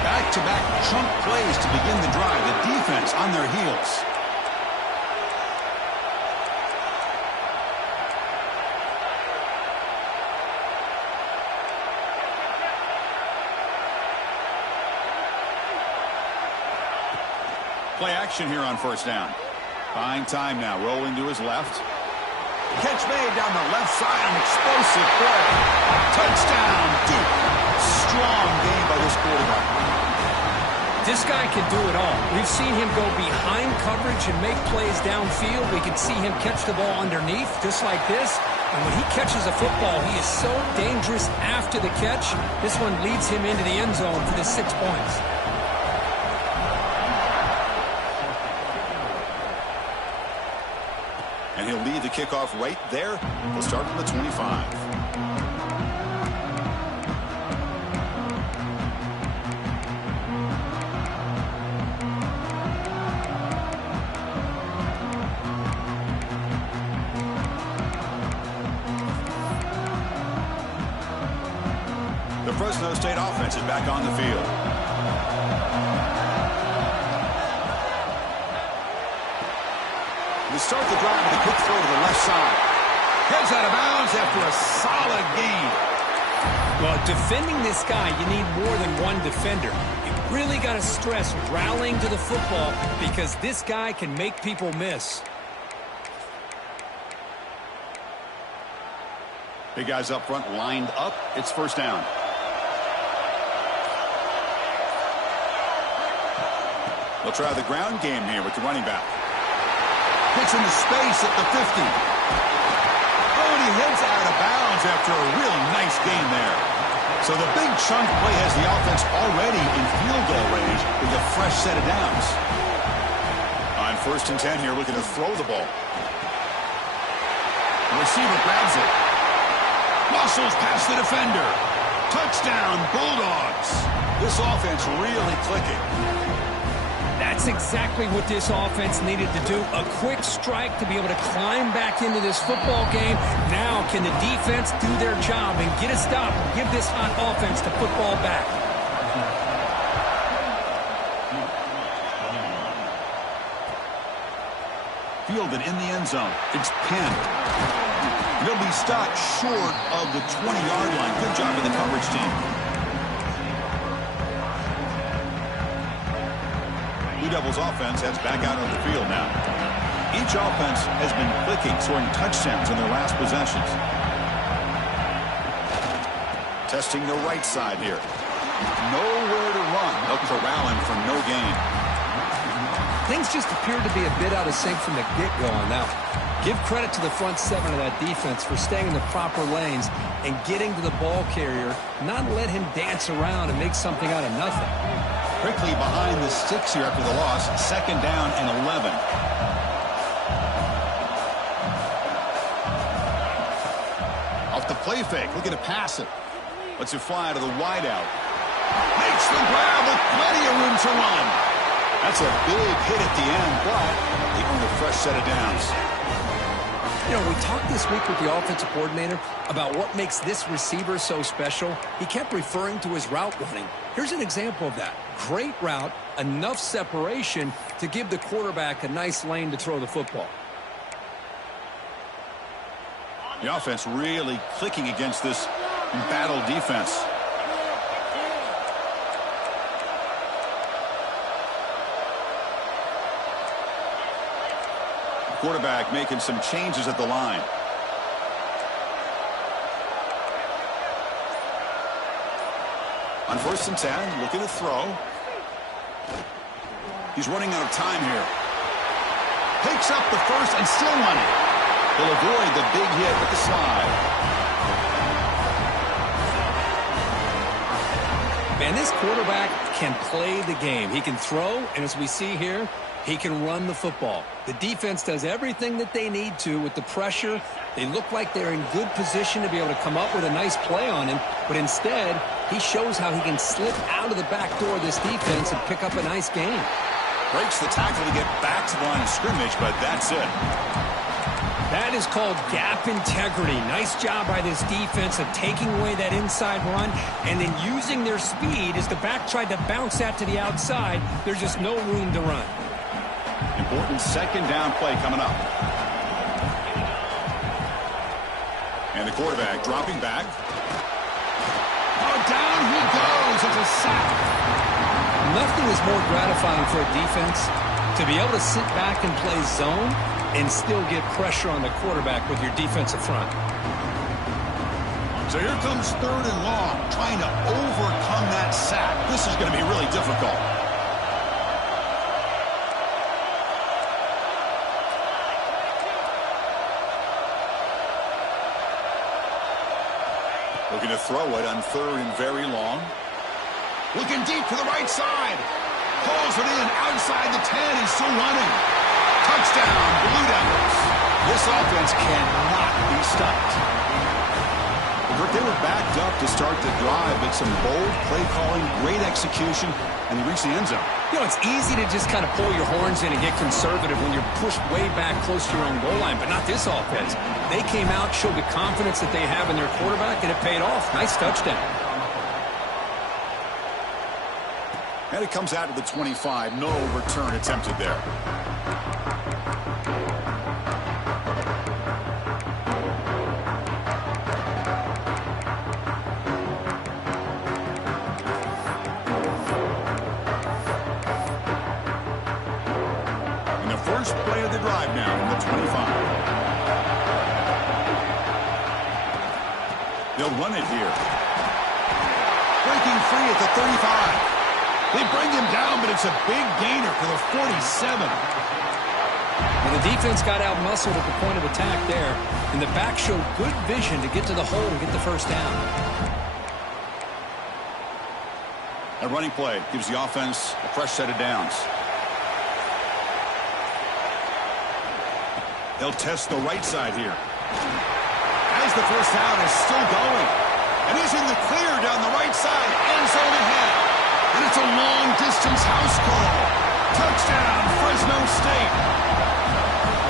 Back-to-back chunk plays to begin the drive. The defense on their heels. Play action here on 1st down. Buying time now. Rolling to his left. Catch made down the left side. An explosive play. Touchdown, Duke. Strong game by this quarterback. This guy can do it all. We've seen him go behind coverage and make plays downfield. We can see him catch the ball underneath, just like this. And when he catches a football, he is so dangerous after the catch. This one leads him into the end zone for the 6 points. And he'll lead the kickoff right there. We'll start from the 25. The Fresno State offense is back on the field. They start the drive with a quick throw to the left side. Heads out of bounds after a solid gain. Well, defending this guy, you need more than one defender. You really got to stress rallying to the football because this guy can make people miss. Big guys up front lined up. It's 1st down. They'll try the ground game here with the running back. Gets into space at the 50. Oh, and he heads out of bounds after a real nice gain there. So the big chunk play has the offense already in field goal range with a fresh set of downs. On 1st and 10 here, looking to throw the ball. The receiver grabs it. Muscles past the defender. Touchdown, Bulldogs. This offense really clicking. That's exactly what this offense needed to do. A quick strike to be able to climb back into this football game. Now can the defense do their job and get a stop and give this hot offense the football back? fielded in the end zone. It's pinned. They'll be stopped short of the 20-yard line. Good job of the coverage team. Blue Devils offense heads back out on the field now. Each offense has been clicking, scoring touchdowns in their last possessions. Testing the right side here. Nowhere to run. They'll corral him for no gain. Things just appeared to be a bit out of sync from the get-go on that one. Give credit to the front seven of that defense for staying in the proper lanes and getting to the ball carrier, not let him dance around and make something out of nothing. Quickly behind the sticks here after the loss. 2nd down and 11. Off the play fake, looking to pass it. Lets it fly to the wideout. Makes the grab with plenty of room to run. That's a big hit at the end, but they earn a fresh set of downs. You know, we talked this week with the offensive coordinator about what makes this receiver so special. He kept referring to his route running. Here's an example of that. Great route, enough separation to give the quarterback a nice lane to throw the football. The offense really clicking against this battle defense. Quarterback making some changes at the line. On 1st and 10, looking to throw. He's running out of time here. Picks up the first and still running. He'll avoid the big hit with the slide. Man, this quarterback can play the game. He can throw, and as we see here, he can run the football. The defense does everything that they need to with the pressure. They look like they're in good position to be able to come up with a nice play on him, but instead, he shows how he can slip out of the back door of this defense and pick up a nice gain. Breaks the tackle to get back to the line of scrimmage, but that's it. That is called gap integrity. Nice job by this defense of taking away that inside run and then using their speed as the back tried to bounce that to the outside. There's just no room to run. Important 2nd down play coming up. And the quarterback dropping back. Oh, down he goes. It's a sack. Nothing is more gratifying for a defense to be able to sit back and play zone and still get pressure on the quarterback with your defensive front. So here comes 3rd and long, trying to overcome that sack. This is going to be really difficult. Looking to throw it on 3rd and very long. Looking deep to the right side. Pulls it in outside the 10. He's still running. Touchdown, Blue Devils. This offense cannot be stopped. They were backed up to start the drive, but some bold play calling, great execution, and they reached the end zone. You know, it's easy to just kind of pull your horns in and get conservative when you're pushed way back close to your own goal line, but not this offense. They came out, showed the confidence that they have in their quarterback, and it paid off. Nice touchdown. And it comes out to the 25. No return attempted there. And the first play of the drive now in the 25. They'll run it here. Breaking free at the 35. They bring him down, but it's a big gainer for the 47. Well, the defense got out-muscled at the point of attack there, and the back showed good vision to get to the hole and get the first down. A running play gives the offense a fresh set of downs. They'll test the right side here. As the first down is still going. And he's in the clear down the right side. End zone ahead. And it's a long-distance house call. Touchdown, Fresno State.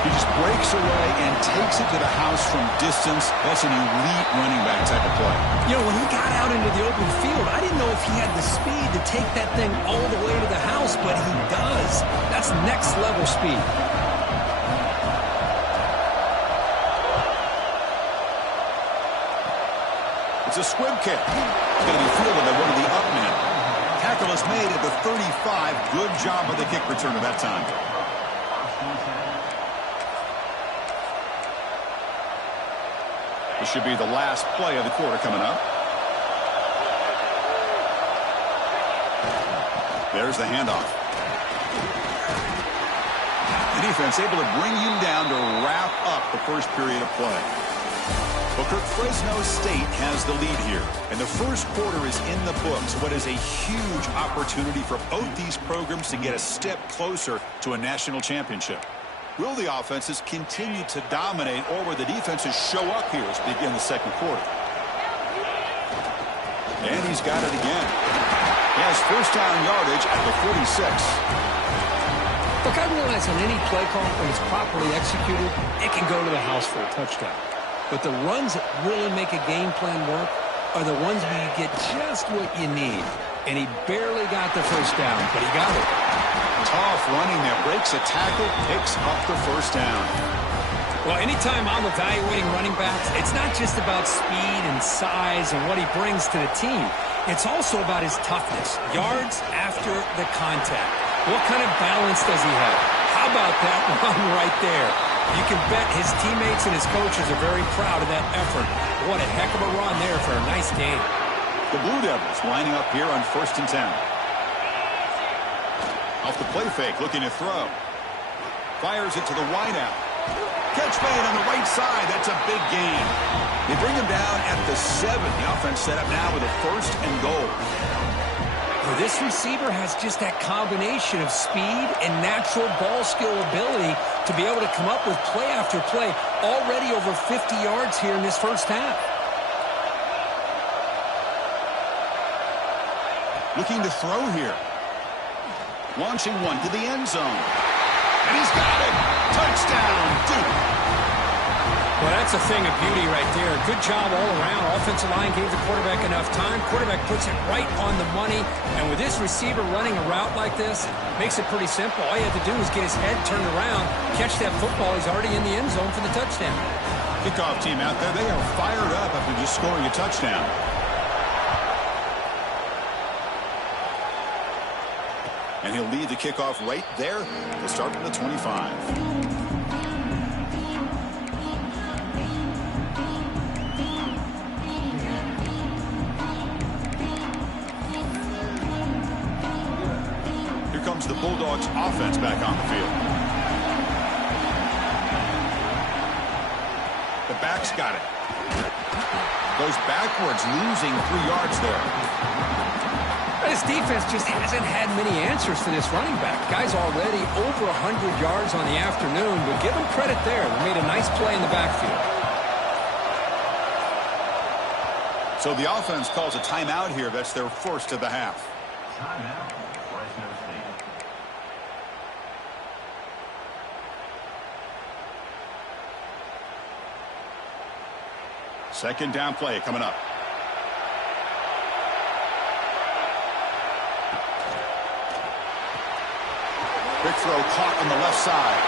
He just breaks away and takes it to the house from distance. That's an elite running back type of play. You know, when he got out into the open field, I didn't know if he had the speed to take that thing all the way to the house, but he does. That's next-level speed. It's a squib kick. It's going to be fielded by one of the up men. Tackle is made at the 35. Good job of the kick returner that time. This should be the last play of the quarter coming up. There's the handoff. The defense able to bring him down to wrap up the first period of play. Booker, Fresno State has the lead here, and the first quarter is in the books. What is a huge opportunity for both these programs to get a step closer to a national championship. Will the offenses continue to dominate, or will the defenses show up here as we begin the second quarter? And he's got it again. He has first down yardage at the 46. Look, I realize on any play call, when it's properly executed, it can go to the house for a touchdown. But the runs that really make a game plan work are the ones where you get just what you need. And he barely got the first down, but he got it. Tough running there. Breaks a tackle, picks up the first down. Well, anytime I'm evaluating running backs, it's not just about speed and size and what he brings to the team. It's also about his toughness. Yards after the contact. What kind of balance does he have? How about that run right there? You can bet his teammates and his coaches are very proud of that effort. What a heck of a run there for a nice game. The Blue Devils lining up here on 1st and 10. Off the play fake, looking to throw. Fires it to the wideout. Catch made on the right side. That's a big gain. They bring him down at the 7. The offense set up now with a 1st and goal. Well, this receiver has just that combination of speed and natural ball skill ability to be able to come up with play after play. Already over 50 yards here in this first half. Looking to throw here. Launching one to the end zone. And he's got it. Touchdown, Duke. Well, that's a thing of beauty right there. Good job all around. Offensive line gave the quarterback enough time. Quarterback puts it right on the money. And with this receiver running a route like this, makes it pretty simple. All you have to do is get his head turned around, catch that football. He's already in the end zone for the touchdown. Kickoff team out there, they are fired up after just scoring a touchdown. And he'll lead the kickoff right there. He'll start from the 25. Comes the Bulldogs offense back on the field. The back's got it. Goes backwards, losing 3 yards there. This defense just hasn't had many answers for this running back. Guy's already over 100 yards on the afternoon, but give him credit there. They made a nice play in the backfield. So the offense calls a timeout here. That's their first of the half. Timeout. Fresno State. Second down play coming up. Quick throw caught on the left side.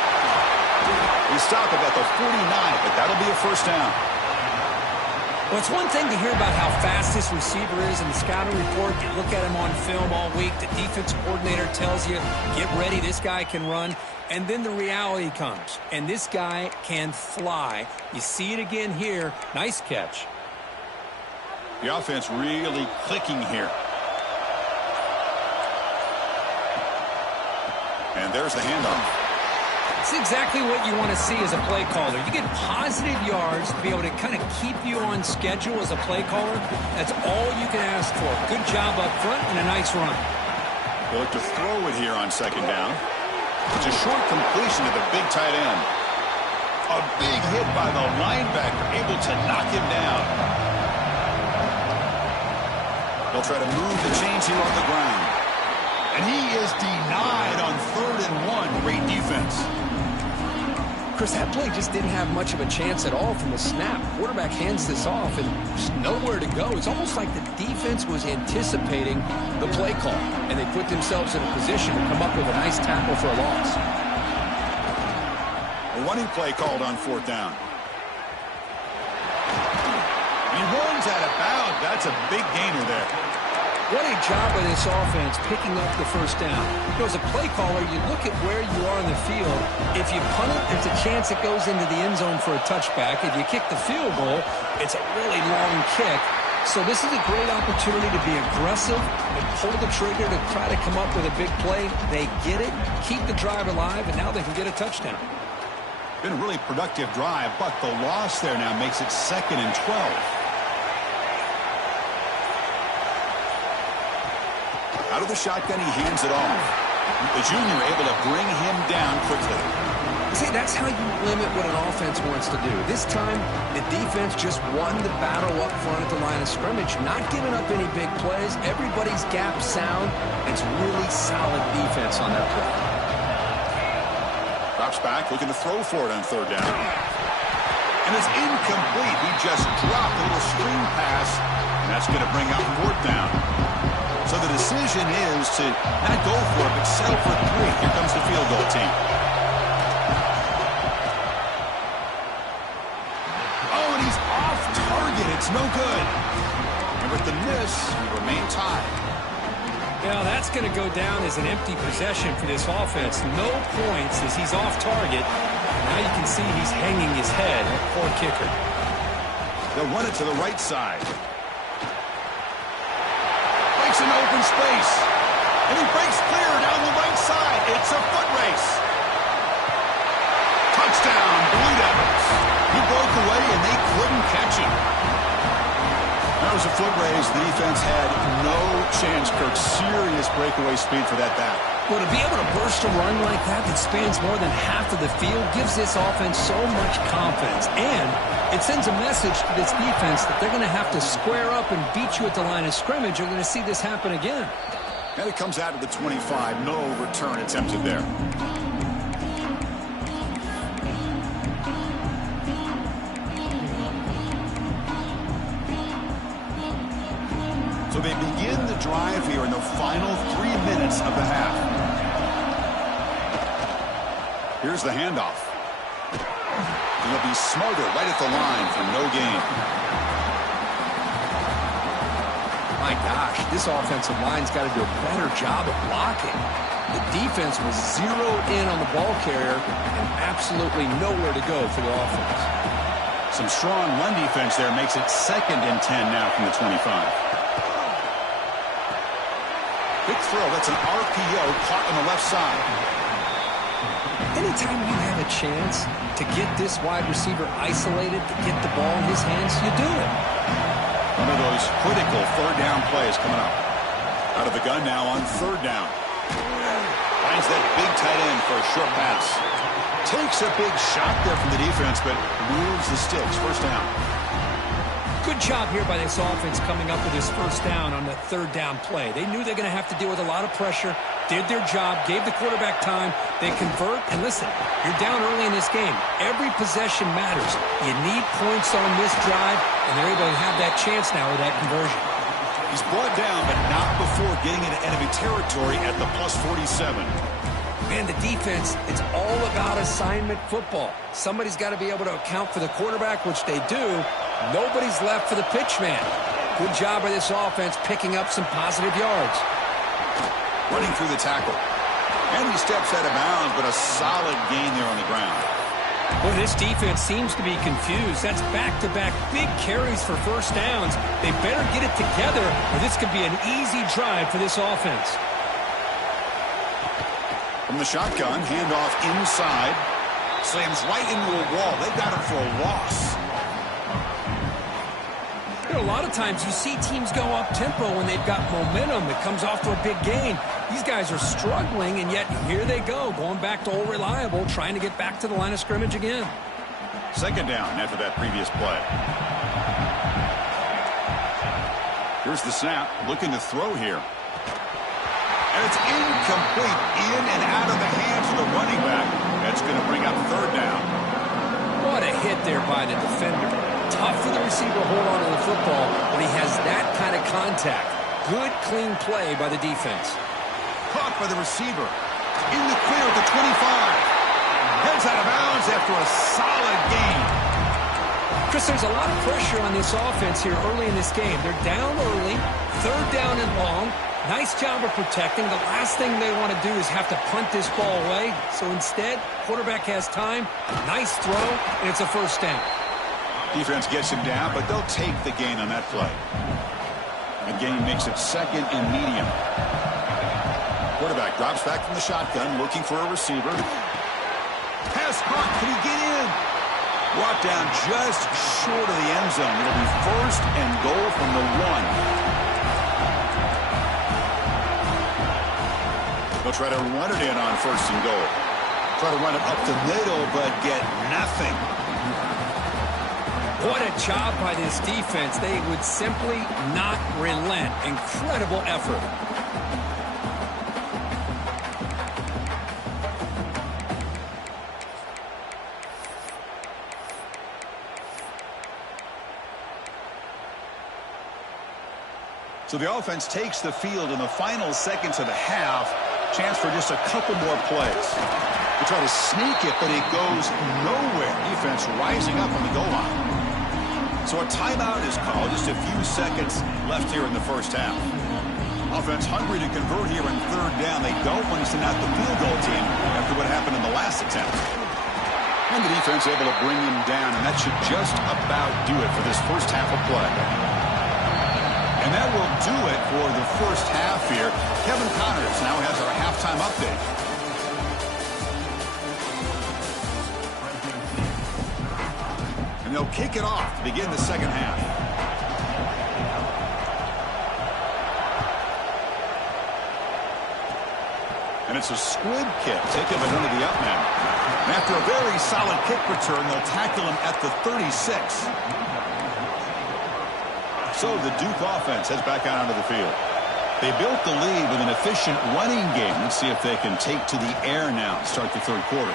We stop him at the 49, but that'll be a first down. Well, it's one thing to hear about how fast this receiver is in the scouting report. You look at him on film all week. The defensive coordinator tells you, get ready, this guy can run. And then the reality comes, and this guy can fly. You see it again here. Nice catch. The offense really clicking here. And there's the handoff. It's exactly what you want to see as a play caller. You get positive yards to be able to kind of keep you on schedule as a play caller. That's all you can ask for. Good job up front and a nice run. They look to throw it here on second down. It's a short completion to the big tight end. A big hit by the linebacker, able to knock him down. They'll try to move the chains here on the ground. And he is denied on 3rd and 1. Great defense. Chris, that play just didn't have much of a chance at all from the snap. Quarterback hands this off and just nowhere to go. It's almost like the defense was anticipating the play call, and they put themselves in a position to come up with a nice tackle for a loss. A running play called on 4th down. He runs out of bounds. That's a big gainer there. What a job by this offense picking up the first down. You know, as a play caller, you look at where you are in the field. If you punt it, there's a chance it goes into the end zone for a touchback. If you kick the field goal, it's a really long kick. So this is a great opportunity to be aggressive and pull the trigger to try to come up with a big play. They get it, keep the drive alive, and now they can get a touchdown. Been a really productive drive, but the loss there now makes it 2nd and 12. Out of the shotgun, he hands it off. The junior able to bring him down quickly. See, that's how you limit what an offense wants to do. This time, the defense just won the battle up front at the line of scrimmage, not giving up any big plays. Everybody's gap sound. It's really solid defense on that play. Drops back, looking to throw for it on 3rd down. And it's incomplete. He just dropped a little screen pass, and that's going to bring up 4th down. So the decision is to not go for it, but settle for 3. Here comes the field goal team. Oh, and he's off target. It's no good. And with the miss, we remain tied. Now that's going to go down as an empty possession for this offense. No points as he's off target. Now you can see he's hanging his head. Poor kicker. They'll run it to the right side. Breaks an open space. And he breaks clear down the right side. It's a foot race. Touchdown, Blue Devils. He broke away and they couldn't catch him. That was a foot race. The defense had no chance, Kirk. Serious breakaway speed for that back. Well, to be able to burst a run like that spans more than half of the field gives this offense so much confidence. And it sends a message to this defense that they're going to have to square up and beat you at the line of scrimmage. You're going to see this happen again. And it comes out of the 25. No return attempted there. So they begin the drive here in the final 3 minutes of the half. Here's the handoff. He'll be smarter right at the line for no gain. My gosh, this offensive line's got to do a better job of blocking. The defense was zeroed in on the ball carrier and absolutely nowhere to go for the offense. Some strong run defense there makes it 2nd and 10 now from the 25. Quick throw. That's an RPO caught on the left side. Anytime you have a chance to get this wide receiver isolated, to get the ball in his hands, you do it. One of those critical 3rd down plays coming up. Out of the gun now on 3rd down. Finds that big tight end for a short pass. Takes a big shot there from the defense, but moves the sticks. 1st down. Good job here by this offense coming up with this 1st down on the 3rd down play. They knew they're going to have to deal with a lot of pressure, did their job, gave the quarterback time. They convert, and listen, you're down early in this game. Every possession matters. You need points on this drive, and they're able to have that chance now with that conversion. He's brought down, but not before getting into enemy territory at the plus 47. Man, the defense, it's all about assignment football. Somebody's got to be able to account for the quarterback, which they do. Nobody's left for the pitch man. Good job by this offense picking up some positive yards. Running through the tackle. And he steps out of bounds, but a solid gain there on the ground. Well, this defense seems to be confused. That's back-to-back big carries for 1st downs. They better get it together, or this could be an easy drive for this offense. From the shotgun, handoff inside. Slams right into a wall. They got him for a loss. You know, a lot of times you see teams go up-tempo when they've got momentum. It comes off for a big gain. These guys are struggling, and yet here they go, going back to old reliable, trying to get back to the line of scrimmage again. 2nd down after that previous play. Here's the snap, looking to throw here. And it's incomplete, in and out of the hands of the running back. That's going to bring up 3rd down. What a hit there by the defender. Tough for the receiver to hold on to the football when he has that kind of contact. Good, clean play by the defense. Caught by the receiver. In the clear at the 25. Heads out of bounds after a solid gain. Chris, there's a lot of pressure on this offense here early in this game. They're down early, third down and long. Nice job of protecting. The last thing they want to do is have to punt this ball away. So instead, quarterback has time, nice throw, and it's a first down. Defense gets him down, but they'll take the gain on that play. The gain makes it second and medium. Quarterback drops back from the shotgun, looking for a receiver. Pass caught. Can he get in? Brought down just short of the end zone. It'll be first and goal from the 1. They'll try to run it in on first and goal. Try to run it up the middle, but get nothing. What a job by this defense. They would simply not relent. Incredible effort. So the offense takes the field in the final seconds of the half. Chance for just a couple more plays. They try to sneak it, but it goes nowhere. Defense rising up on the goal line. So a timeout is called. Just a few seconds left here in the first half. Offense hungry to convert here in third down. They don't want to send out the field goal team after what happened in the last attempt. And the defense able to bring him down, and that should just about do it for this first half of play. And that will do it for the first half here. Kevin Connors now has our halftime update. And they'll kick it off to begin the second half. And it's a squib kick taken by one of the up men. And after a very solid kick return, they'll tackle him at the 36. So the Duke offense heads back out onto the field. They built the lead with an efficient running game. Let's see if they can take to the air now to start the third quarter.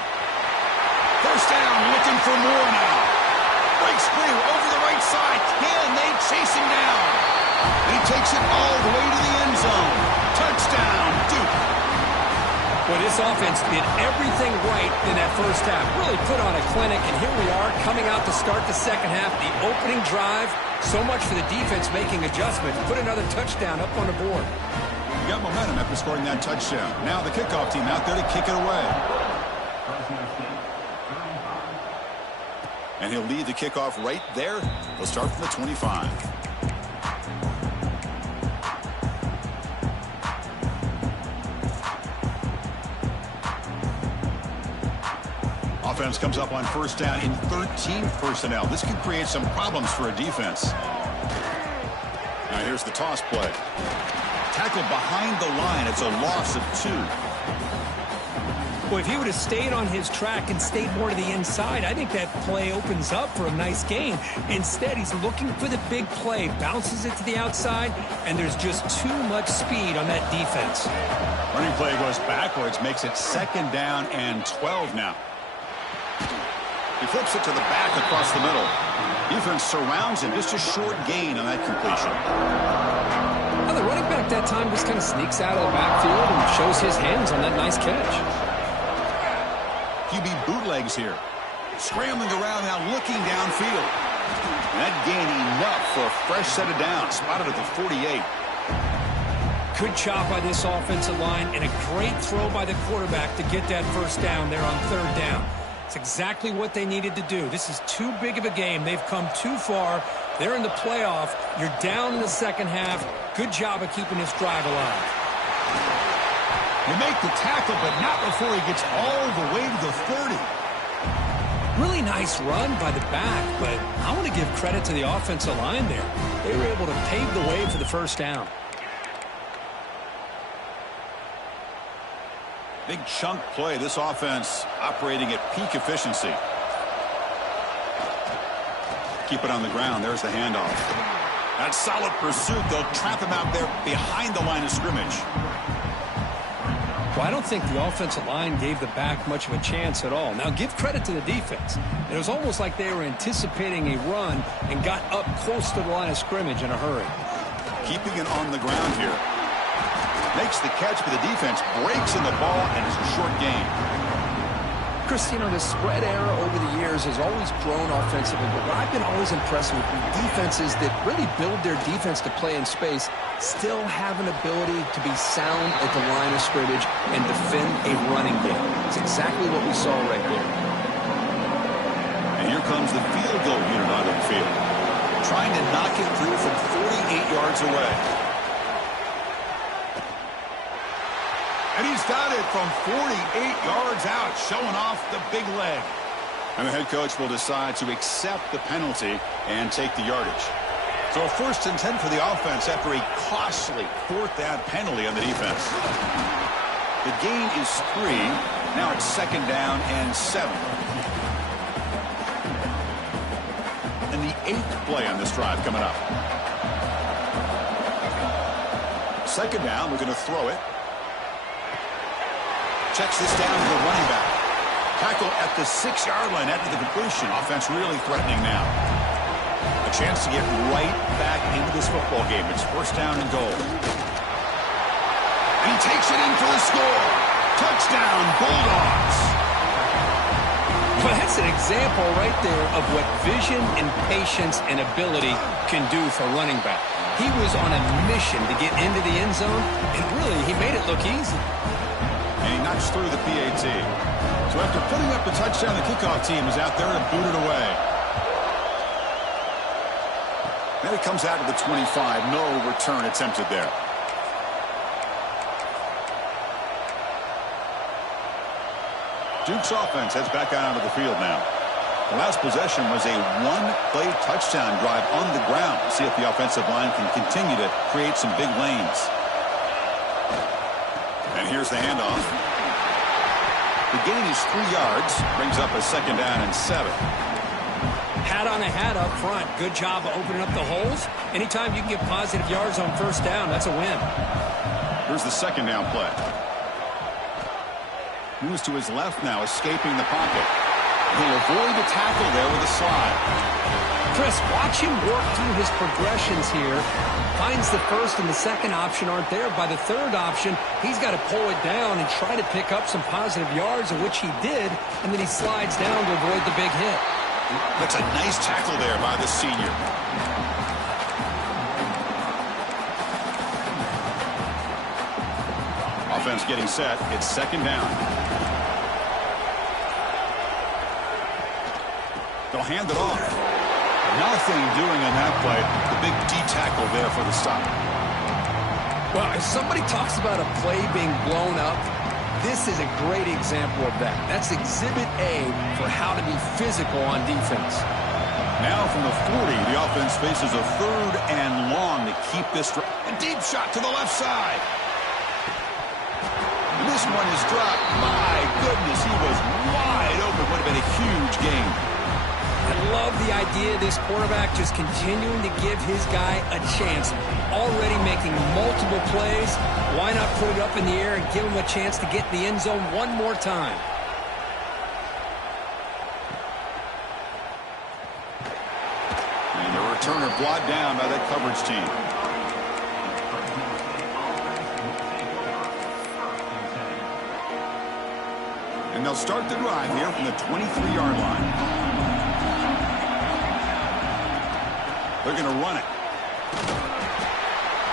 First down, looking for more now. Breaks through over the right side. Can they chase him down? And he takes it all the way to the end zone. Touchdown, Duke. Well, this offense did everything right in that first half. Really put on a clinic, and here we are coming out to start the second half. The opening drive, so much for the defense making adjustments. Put another touchdown up on the board. You got momentum after scoring that touchdown. Now the kickoff team out there to kick it away. And he'll lead the kickoff right there. We'll start from the 25. Offense comes up on first down in 13 personnel. This can create some problems for a defense. Now here's the toss play. Tackled behind the line. It's a loss of 2. Well, if he would have stayed on his track and stayed more to the inside, I think that play opens up for a nice gain. Instead, he's looking for the big play, bounces it to the outside, and there's just too much speed on that defense. Running play goes backwards, makes it second down and 12 now. He flips it to the back across the middle. Defense surrounds him. Just a short gain on that completion. Well, the running back that time just kind of sneaks out of the backfield and shows his hands on that nice catch. QB bootlegs here. Scrambling around now, looking downfield. And that gain enough for a fresh set of downs. Spotted at the 48. Good job by this offensive line and a great throw by the quarterback to get that first down there on third down. It's exactly what they needed to do. This is too big of a game. They've come too far. They're in the playoff. You're down in the second half. Good job of keeping this drive alive. They make the tackle, but not before he gets all the way to the 30. Really nice run by the back, but I want to give credit to the offensive line there. They were able to pave the way for the first down. Big chunk play. This offense operating at peak efficiency. Keep it on the ground. There's the handoff. That solid pursuit. They'll trap him out there behind the line of scrimmage. Well, I don't think the offensive line gave the back much of a chance at all. Now, give credit to the defense. It was almost like they were anticipating a run and got up close to the line of scrimmage in a hurry. Keeping it on the ground here. Makes the catch, but the defense breaks in the ball, and it's a short gain. Chris, you know, the spread era over the years has always grown offensively, but what I've been always impressed with defenses that really build their defense to play in space still have an ability to be sound at the line of scrimmage and defend a running game. It's exactly what we saw right there. And here comes the field goal unit onto the field, trying to knock it through from 48 yards away. And he's got it from 48 yards out, showing off the big leg. And the head coach will decide to accept the penalty and take the yardage. So a 1st and 10 for the offense after a costly 4th down penalty on the defense. The gain is 3. Now it's 2nd down and 7. And the 8th play on this drive coming up. 2nd down, we're going to throw it. Checks this down to the running back. Tackle at the 6-yard line after the completion. Offense really threatening now. A chance to get right back into this football game. It's 1st down and goal. And he takes it in for the score. Touchdown, Bulldogs. Well, that's an example right there of what vision and patience and ability can do for running back. He was on a mission to get into the end zone, and really, he made it look easy. And he knocks through the PAT. So after putting up the touchdown, the kickoff team is out there to boot it away. Then it comes out to the 25. No return attempted there. Duke's offense heads back out onto the field now. The last possession was a 1-play touchdown drive on the ground. See if the offensive line can continue to create some big lanes. And here's the handoff. The gain is 3 yards. Brings up a 2nd down and 7. Hat on a hat up front. Good job of opening up the holes. Anytime you can get positive yards on 1st down, that's a win. Here's the 2nd down play. Moves to his left now, escaping the pocket. He'll avoid the tackle there with a slide. Chris, watch him work through his progressions here. Finds the 1st and the 2nd option aren't there. By the 3rd option, he's got to pull it down and try to pick up some positive yards, of which he did, and then he slides down to avoid the big hit. That's a nice tackle there by the senior. Offense getting set. It's 2nd down. They'll hand it off. Nothing doing on that play. The big D tackle there for the stop. Well, if somebody talks about a play being blown up, this is a great example of that. That's exhibit A for how to be physical on defense. Now from the 40, the offense faces a 3rd and long to keep this. A deep shot to the left side. And this one is dropped. My goodness, he was wide open. Would have been a huge gain. I love the idea of this quarterback just continuing to give his guy a chance. Already making multiple plays. Why not put it up in the air and give him a chance to get in the end zone one more time? And the returner brought down by that coverage team. And they'll start the drive here from the 23-yard line. They're going to run it.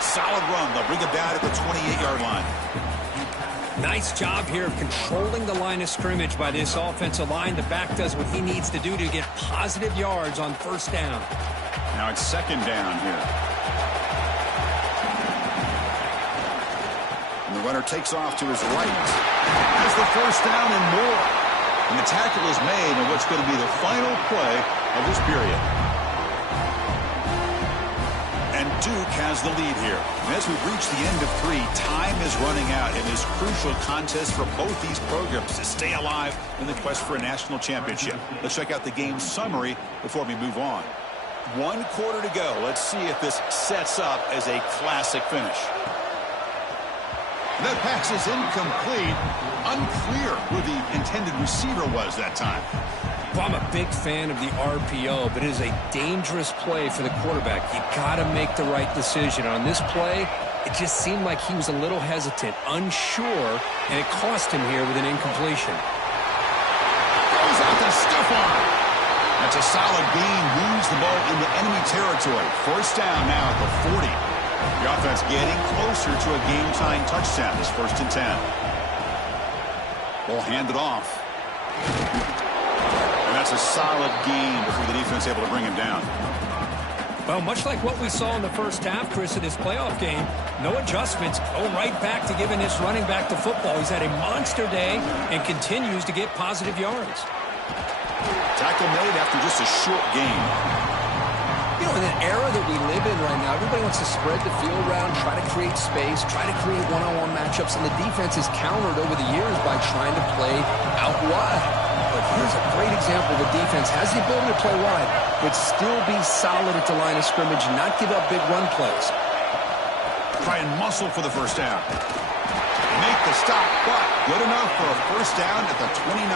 Solid run. They'll bring it down at the 28-yard line. Nice job here of controlling the line of scrimmage by this offensive line. The back does what he needs to do to get positive yards on 1st down. Now it's 2nd down here. And the runner takes off to his right. Has the 1st down and more. And the tackle is made on what's going to be the final play of this period. And Duke has the lead here. And as we've reached the end of 3, time is running out in this crucial contest for both these programs to stay alive in the quest for a national championship. Let's check out the game summary before we move on. 1 quarter to go. Let's see if this sets up as a classic finish. That pass is incomplete. Unclear who the intended receiver was that time. Well, I'm a big fan of the RPO, but it is a dangerous play for the quarterback. You got to make the right decision. On this play, it just seemed like he was a little hesitant, unsure, and it cost him here with an incompletion. out the stuff on it. That's a solid gain. Moves the ball into enemy territory. First down now at the 40. The offense getting closer to a game-tying touchdown. This 1st and 10. Ball handed off. And that's a solid gain before the defense able to bring him down. Well, much like what we saw in the first half, Chris, in this playoff game, no adjustments, go right back to giving this running back the football. He's had a monster day and continues to get positive yards. Tackle made after just a short game. You know, in an era that we live in right now, everybody wants to spread the field around, try to create space, try to create one-on-one matchups, and the defense is countered over the years by trying to play out wide. But here's a great example. The defense has the ability to play wide, but still be solid at the line of scrimmage and not give up big run plays. Try and muscle for the first down. Make the stop, but good enough for a first down at the 29.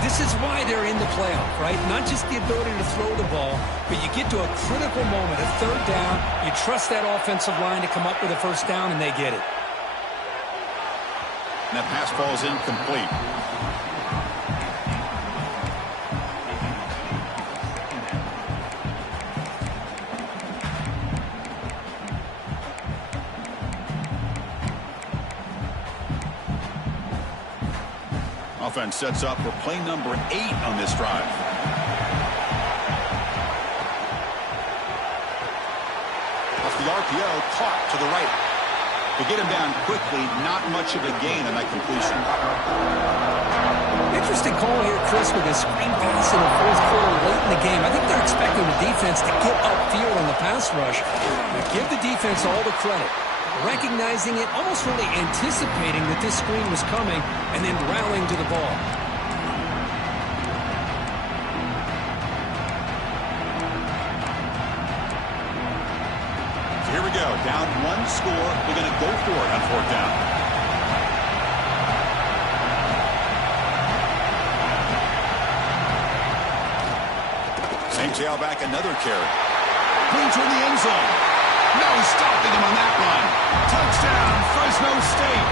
This is why they're in the playoff, right? Not just the ability to throw the ball, but you get to a critical moment, a third down, you trust that offensive line to come up with a first down, and they get it. And that pass falls incomplete. Offense sets up for play number 8 on this drive. Off the RPO, caught to the right. To get him down quickly, not much of a gain on that completion. Interesting call here, Chris, with a screen pass in the fourth quarter late in the game. I think they're expecting the defense to get upfield on the pass rush. Now give the defense all the credit. Recognizing it, almost really anticipating that this screen was coming, and then rallying to the ball. So here we go. Down 1 score. They're going to go for it on 4th down. Same tailback, another carry. Clean toward the end zone. No stopping him on that run. Touchdown, Fresno State.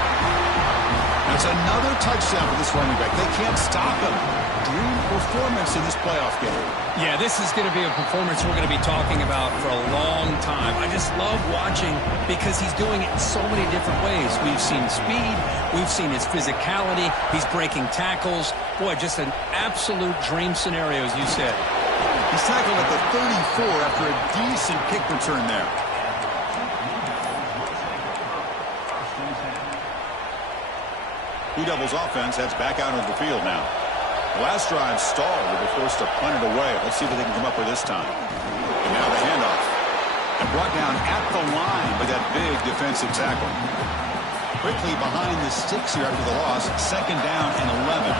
That's another touchdown for this running back. They can't stop him. Dream performance in this playoff game. Yeah, this is going to be a performance we're going to be talking about for a long time. I just love watching because he's doing it in so many different ways. We've seen speed. We've seen his physicality. He's breaking tackles. Boy, just an absolute dream scenario, as you said. He's tackled at the 34 after a decent kick return there. Blue Devils offense heads back out onto the field now. The last drive stalled. They were forced to punt it away. Let's see what they can come up with this time. And now the handoff. And brought down at the line by that big defensive tackle. Quickly behind the sticks here after the loss. 2nd down and 11.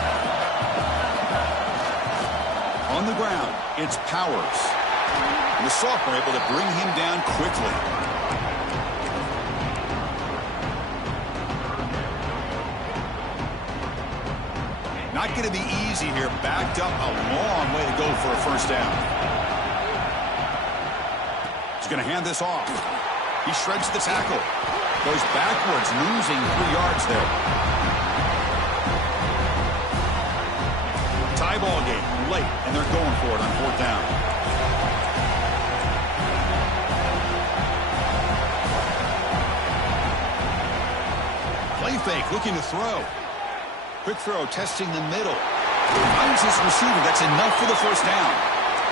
On the ground, it's Powers. And the sophomore able to bring him down quickly. Not going to be easy here. Backed up a long way to go for a first down. He's going to hand this off. He shreds the tackle. Goes backwards, losing 3 yards there. Tie ball game late, and they're going for it on 4th down. Play fake, looking to throw. Quick throw, testing the middle. Finds his receiver. That's enough for the first down.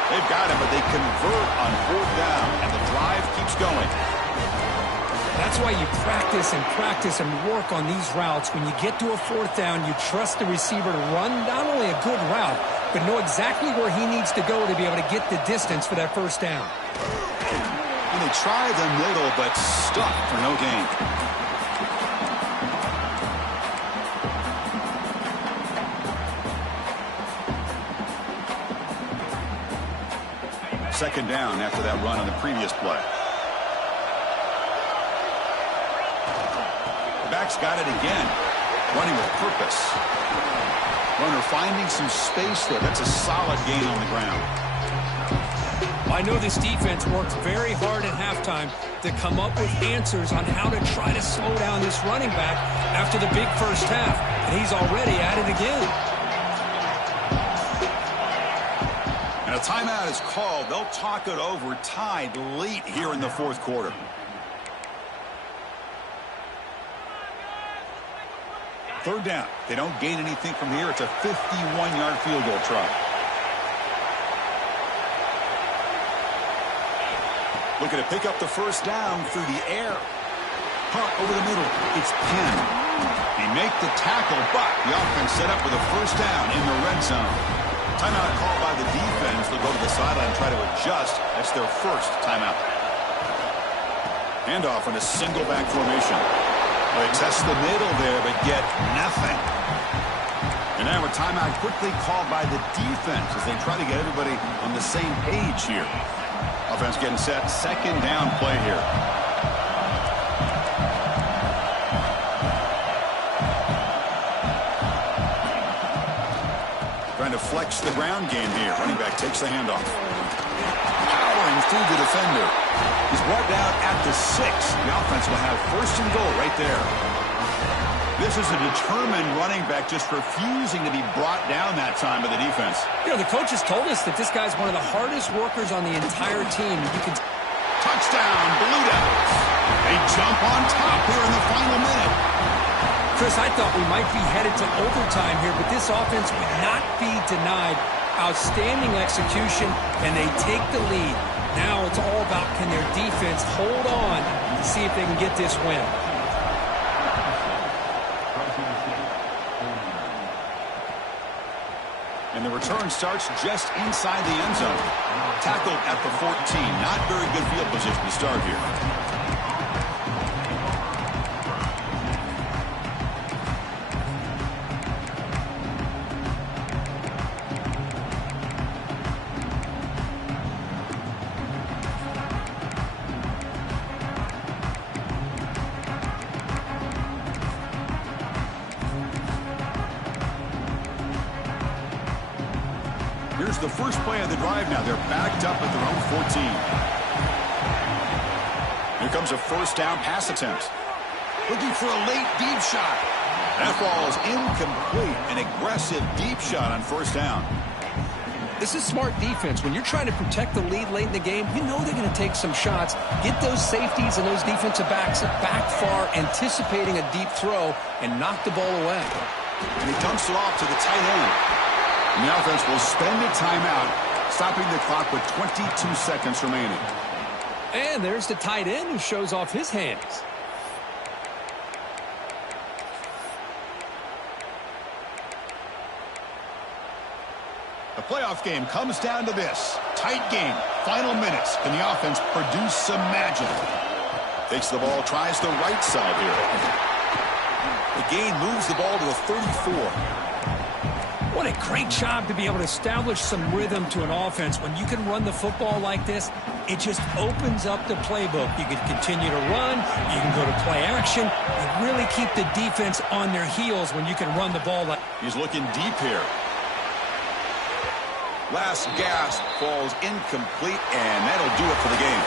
They've got him, but they convert on 4th down, and the drive keeps going. That's why you practice and work on these routes. When you get to a 4th down, you trust the receiver to run not only a good route, but know exactly where he needs to go to be able to get the distance for that first down. And they try the middle, but stuck for no gain. Second down after that run on the previous play. Back's got it again. Running with purpose. Runner finding some space there. That's a solid gain on the ground. I know this defense worked very hard at halftime to come up with answers on how to try to slow down this running back after the big first half. And he's already at it again. A timeout is called. They'll talk it over, tied late here in the fourth quarter. Third down. They don't gain anything from here. It's a 51-yard field goal try. Looking to pick up the first down through the air. Hunt over the middle. It's Penn. He make the tackle, but the offense set up with a first down in the red zone. Timeout called by the defense. They'll go to the sideline and try to adjust. That's their first timeout. Handoff in a single back formation. They test the middle there, but get nothing. And now a timeout quickly called by the defense as they try to get everybody on the same page here. Offense getting set. Second down play here. Trying to flex the ground game here. Running back takes the handoff. Powering through the defender. He's brought down at the 6. The offense will have first and goal right there. This is a determined running back just refusing to be brought down that time by the defense. You know, the coaches told us that this guy's one of the hardest workers on the entire team. You can... Touchdown, Blue Devils. They jump on top here in the final minute. Chris, I thought we might be headed to overtime here, but this offense would not be denied. Outstanding execution, and they take the lead. Now it's all about can their defense hold on to see if they can get this win. And the return starts just inside the end zone. Tackled at the 14. Not very good field position to start here. Here's the first play of the drive now. They're backed up at their own 14. Here comes a first down pass attempt. Looking for a late deep shot. That ball is incomplete. An aggressive deep shot on first down. This is smart defense. When you're trying to protect the lead late in the game, you know they're going to take some shots. Get those safeties and those defensive backs back far, anticipating a deep throw, and knock the ball away. And he dumps it off to the tight end. And the offense will spend a timeout, stopping the clock with 22 seconds remaining. And there's the tight end who shows off his hands. The playoff game comes down to this. Tight game, final minutes. Can the offense produce some magic? Takes the ball, tries the right side here. The gain moves the ball to the 34. What a great job to be able to establish some rhythm to an offense. When you can run the football like this, it just opens up the playbook. You can continue to run. You can go to play action. You really keep the defense on their heels when you can run the ball like... He's looking deep here. Last gasp falls incomplete, and that'll do it for the game.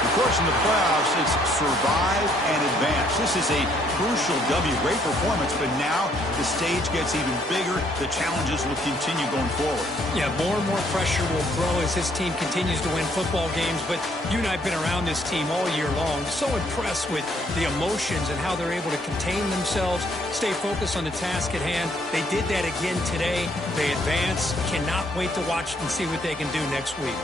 Of course, in the playoffs, it's survive and advance. This is a crucial W. Great performance, but now the stage gets even bigger. The challenges will continue going forward. Yeah, more and more pressure will grow as this team continues to win football games, but you and I have been around this team all year long. So impressed with the emotions and how they're able to contain themselves, stay focused on the task at hand. They did that again today. They advance. Cannot wait to watch and see what they can do next week.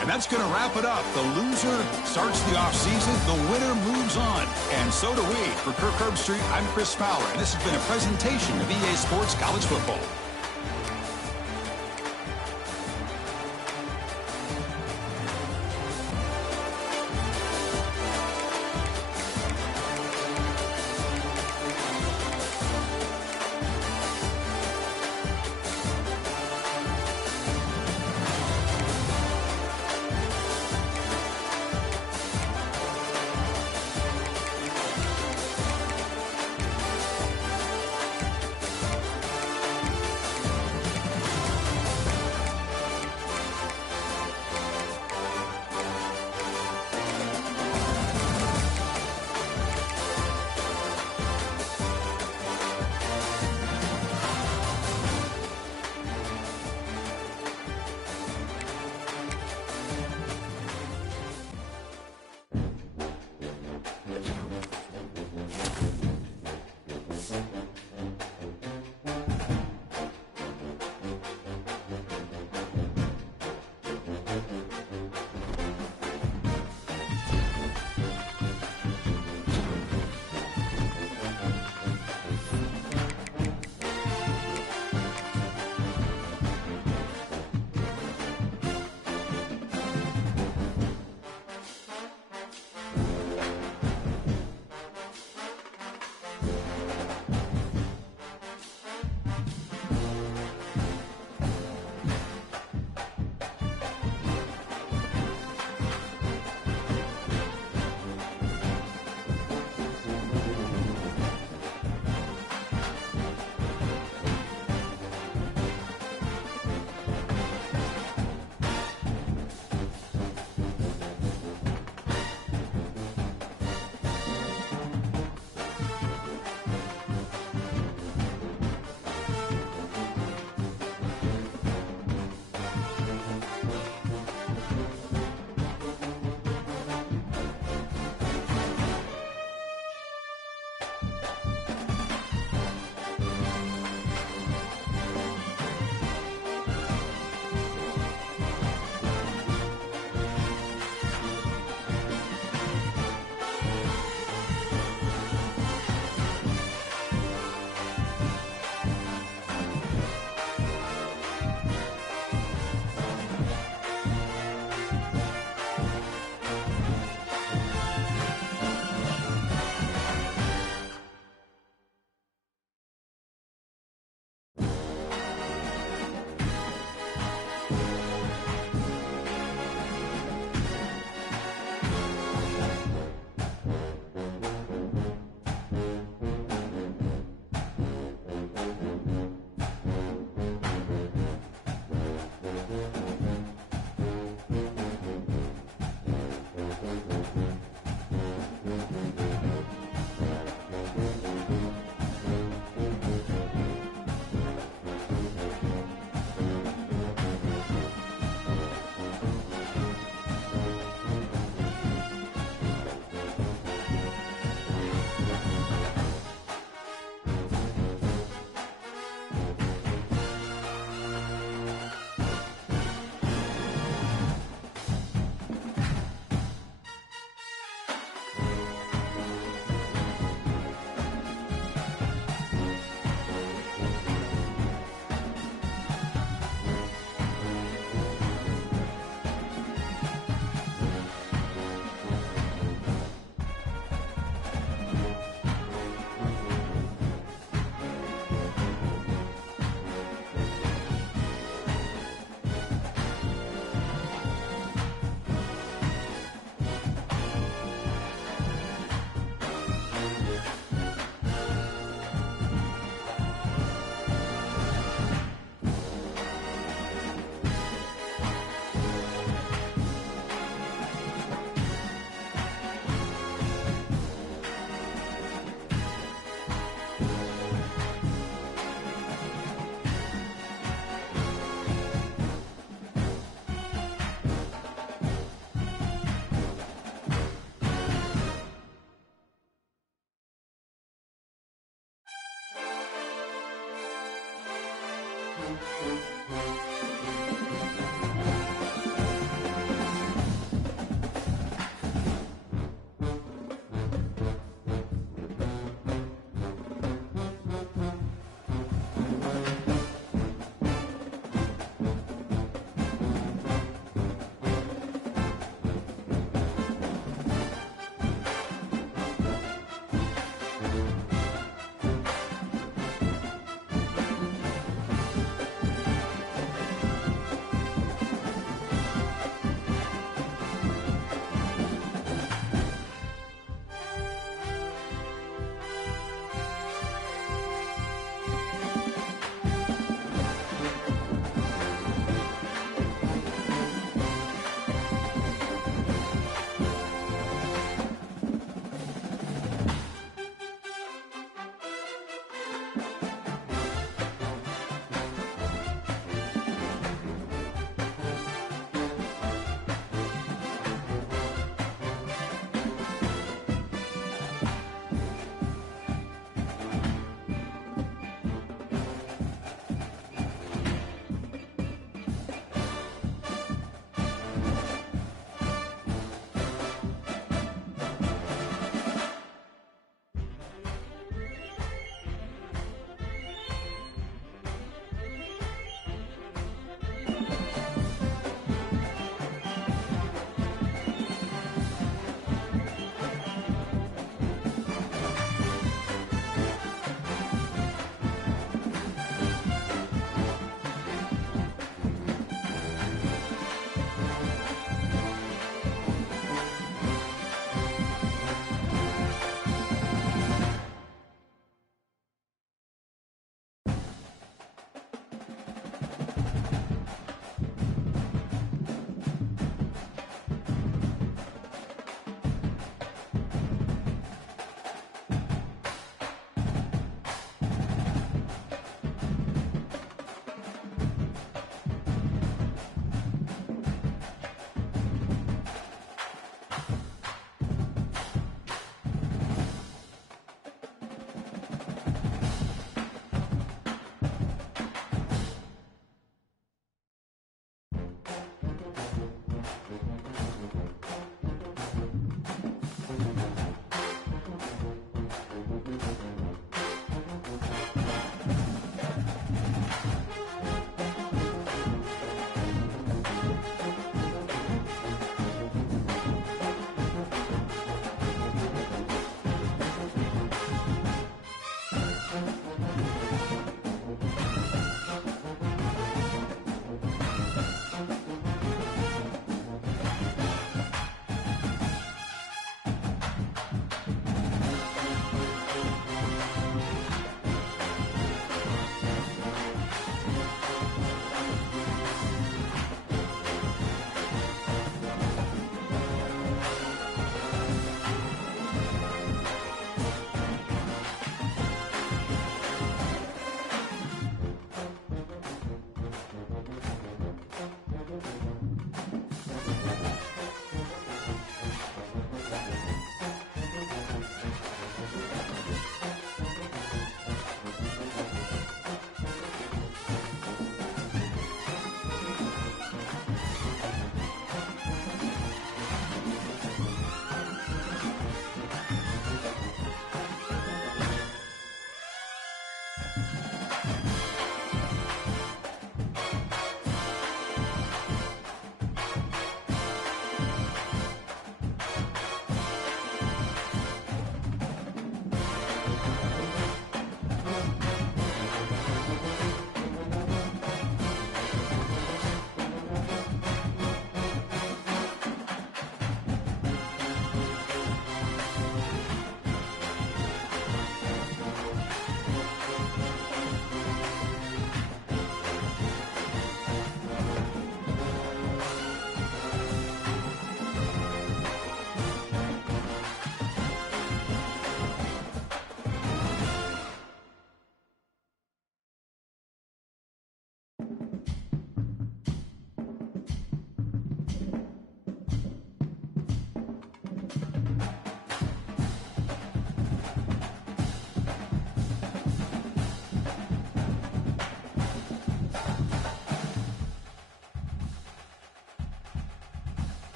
And that's going to wrap it up. The loser starts the offseason. The winner moves on. And so do we. For Kirk Herbstreit, I'm Chris Fowler, and this has been a presentation of EA Sports College Football.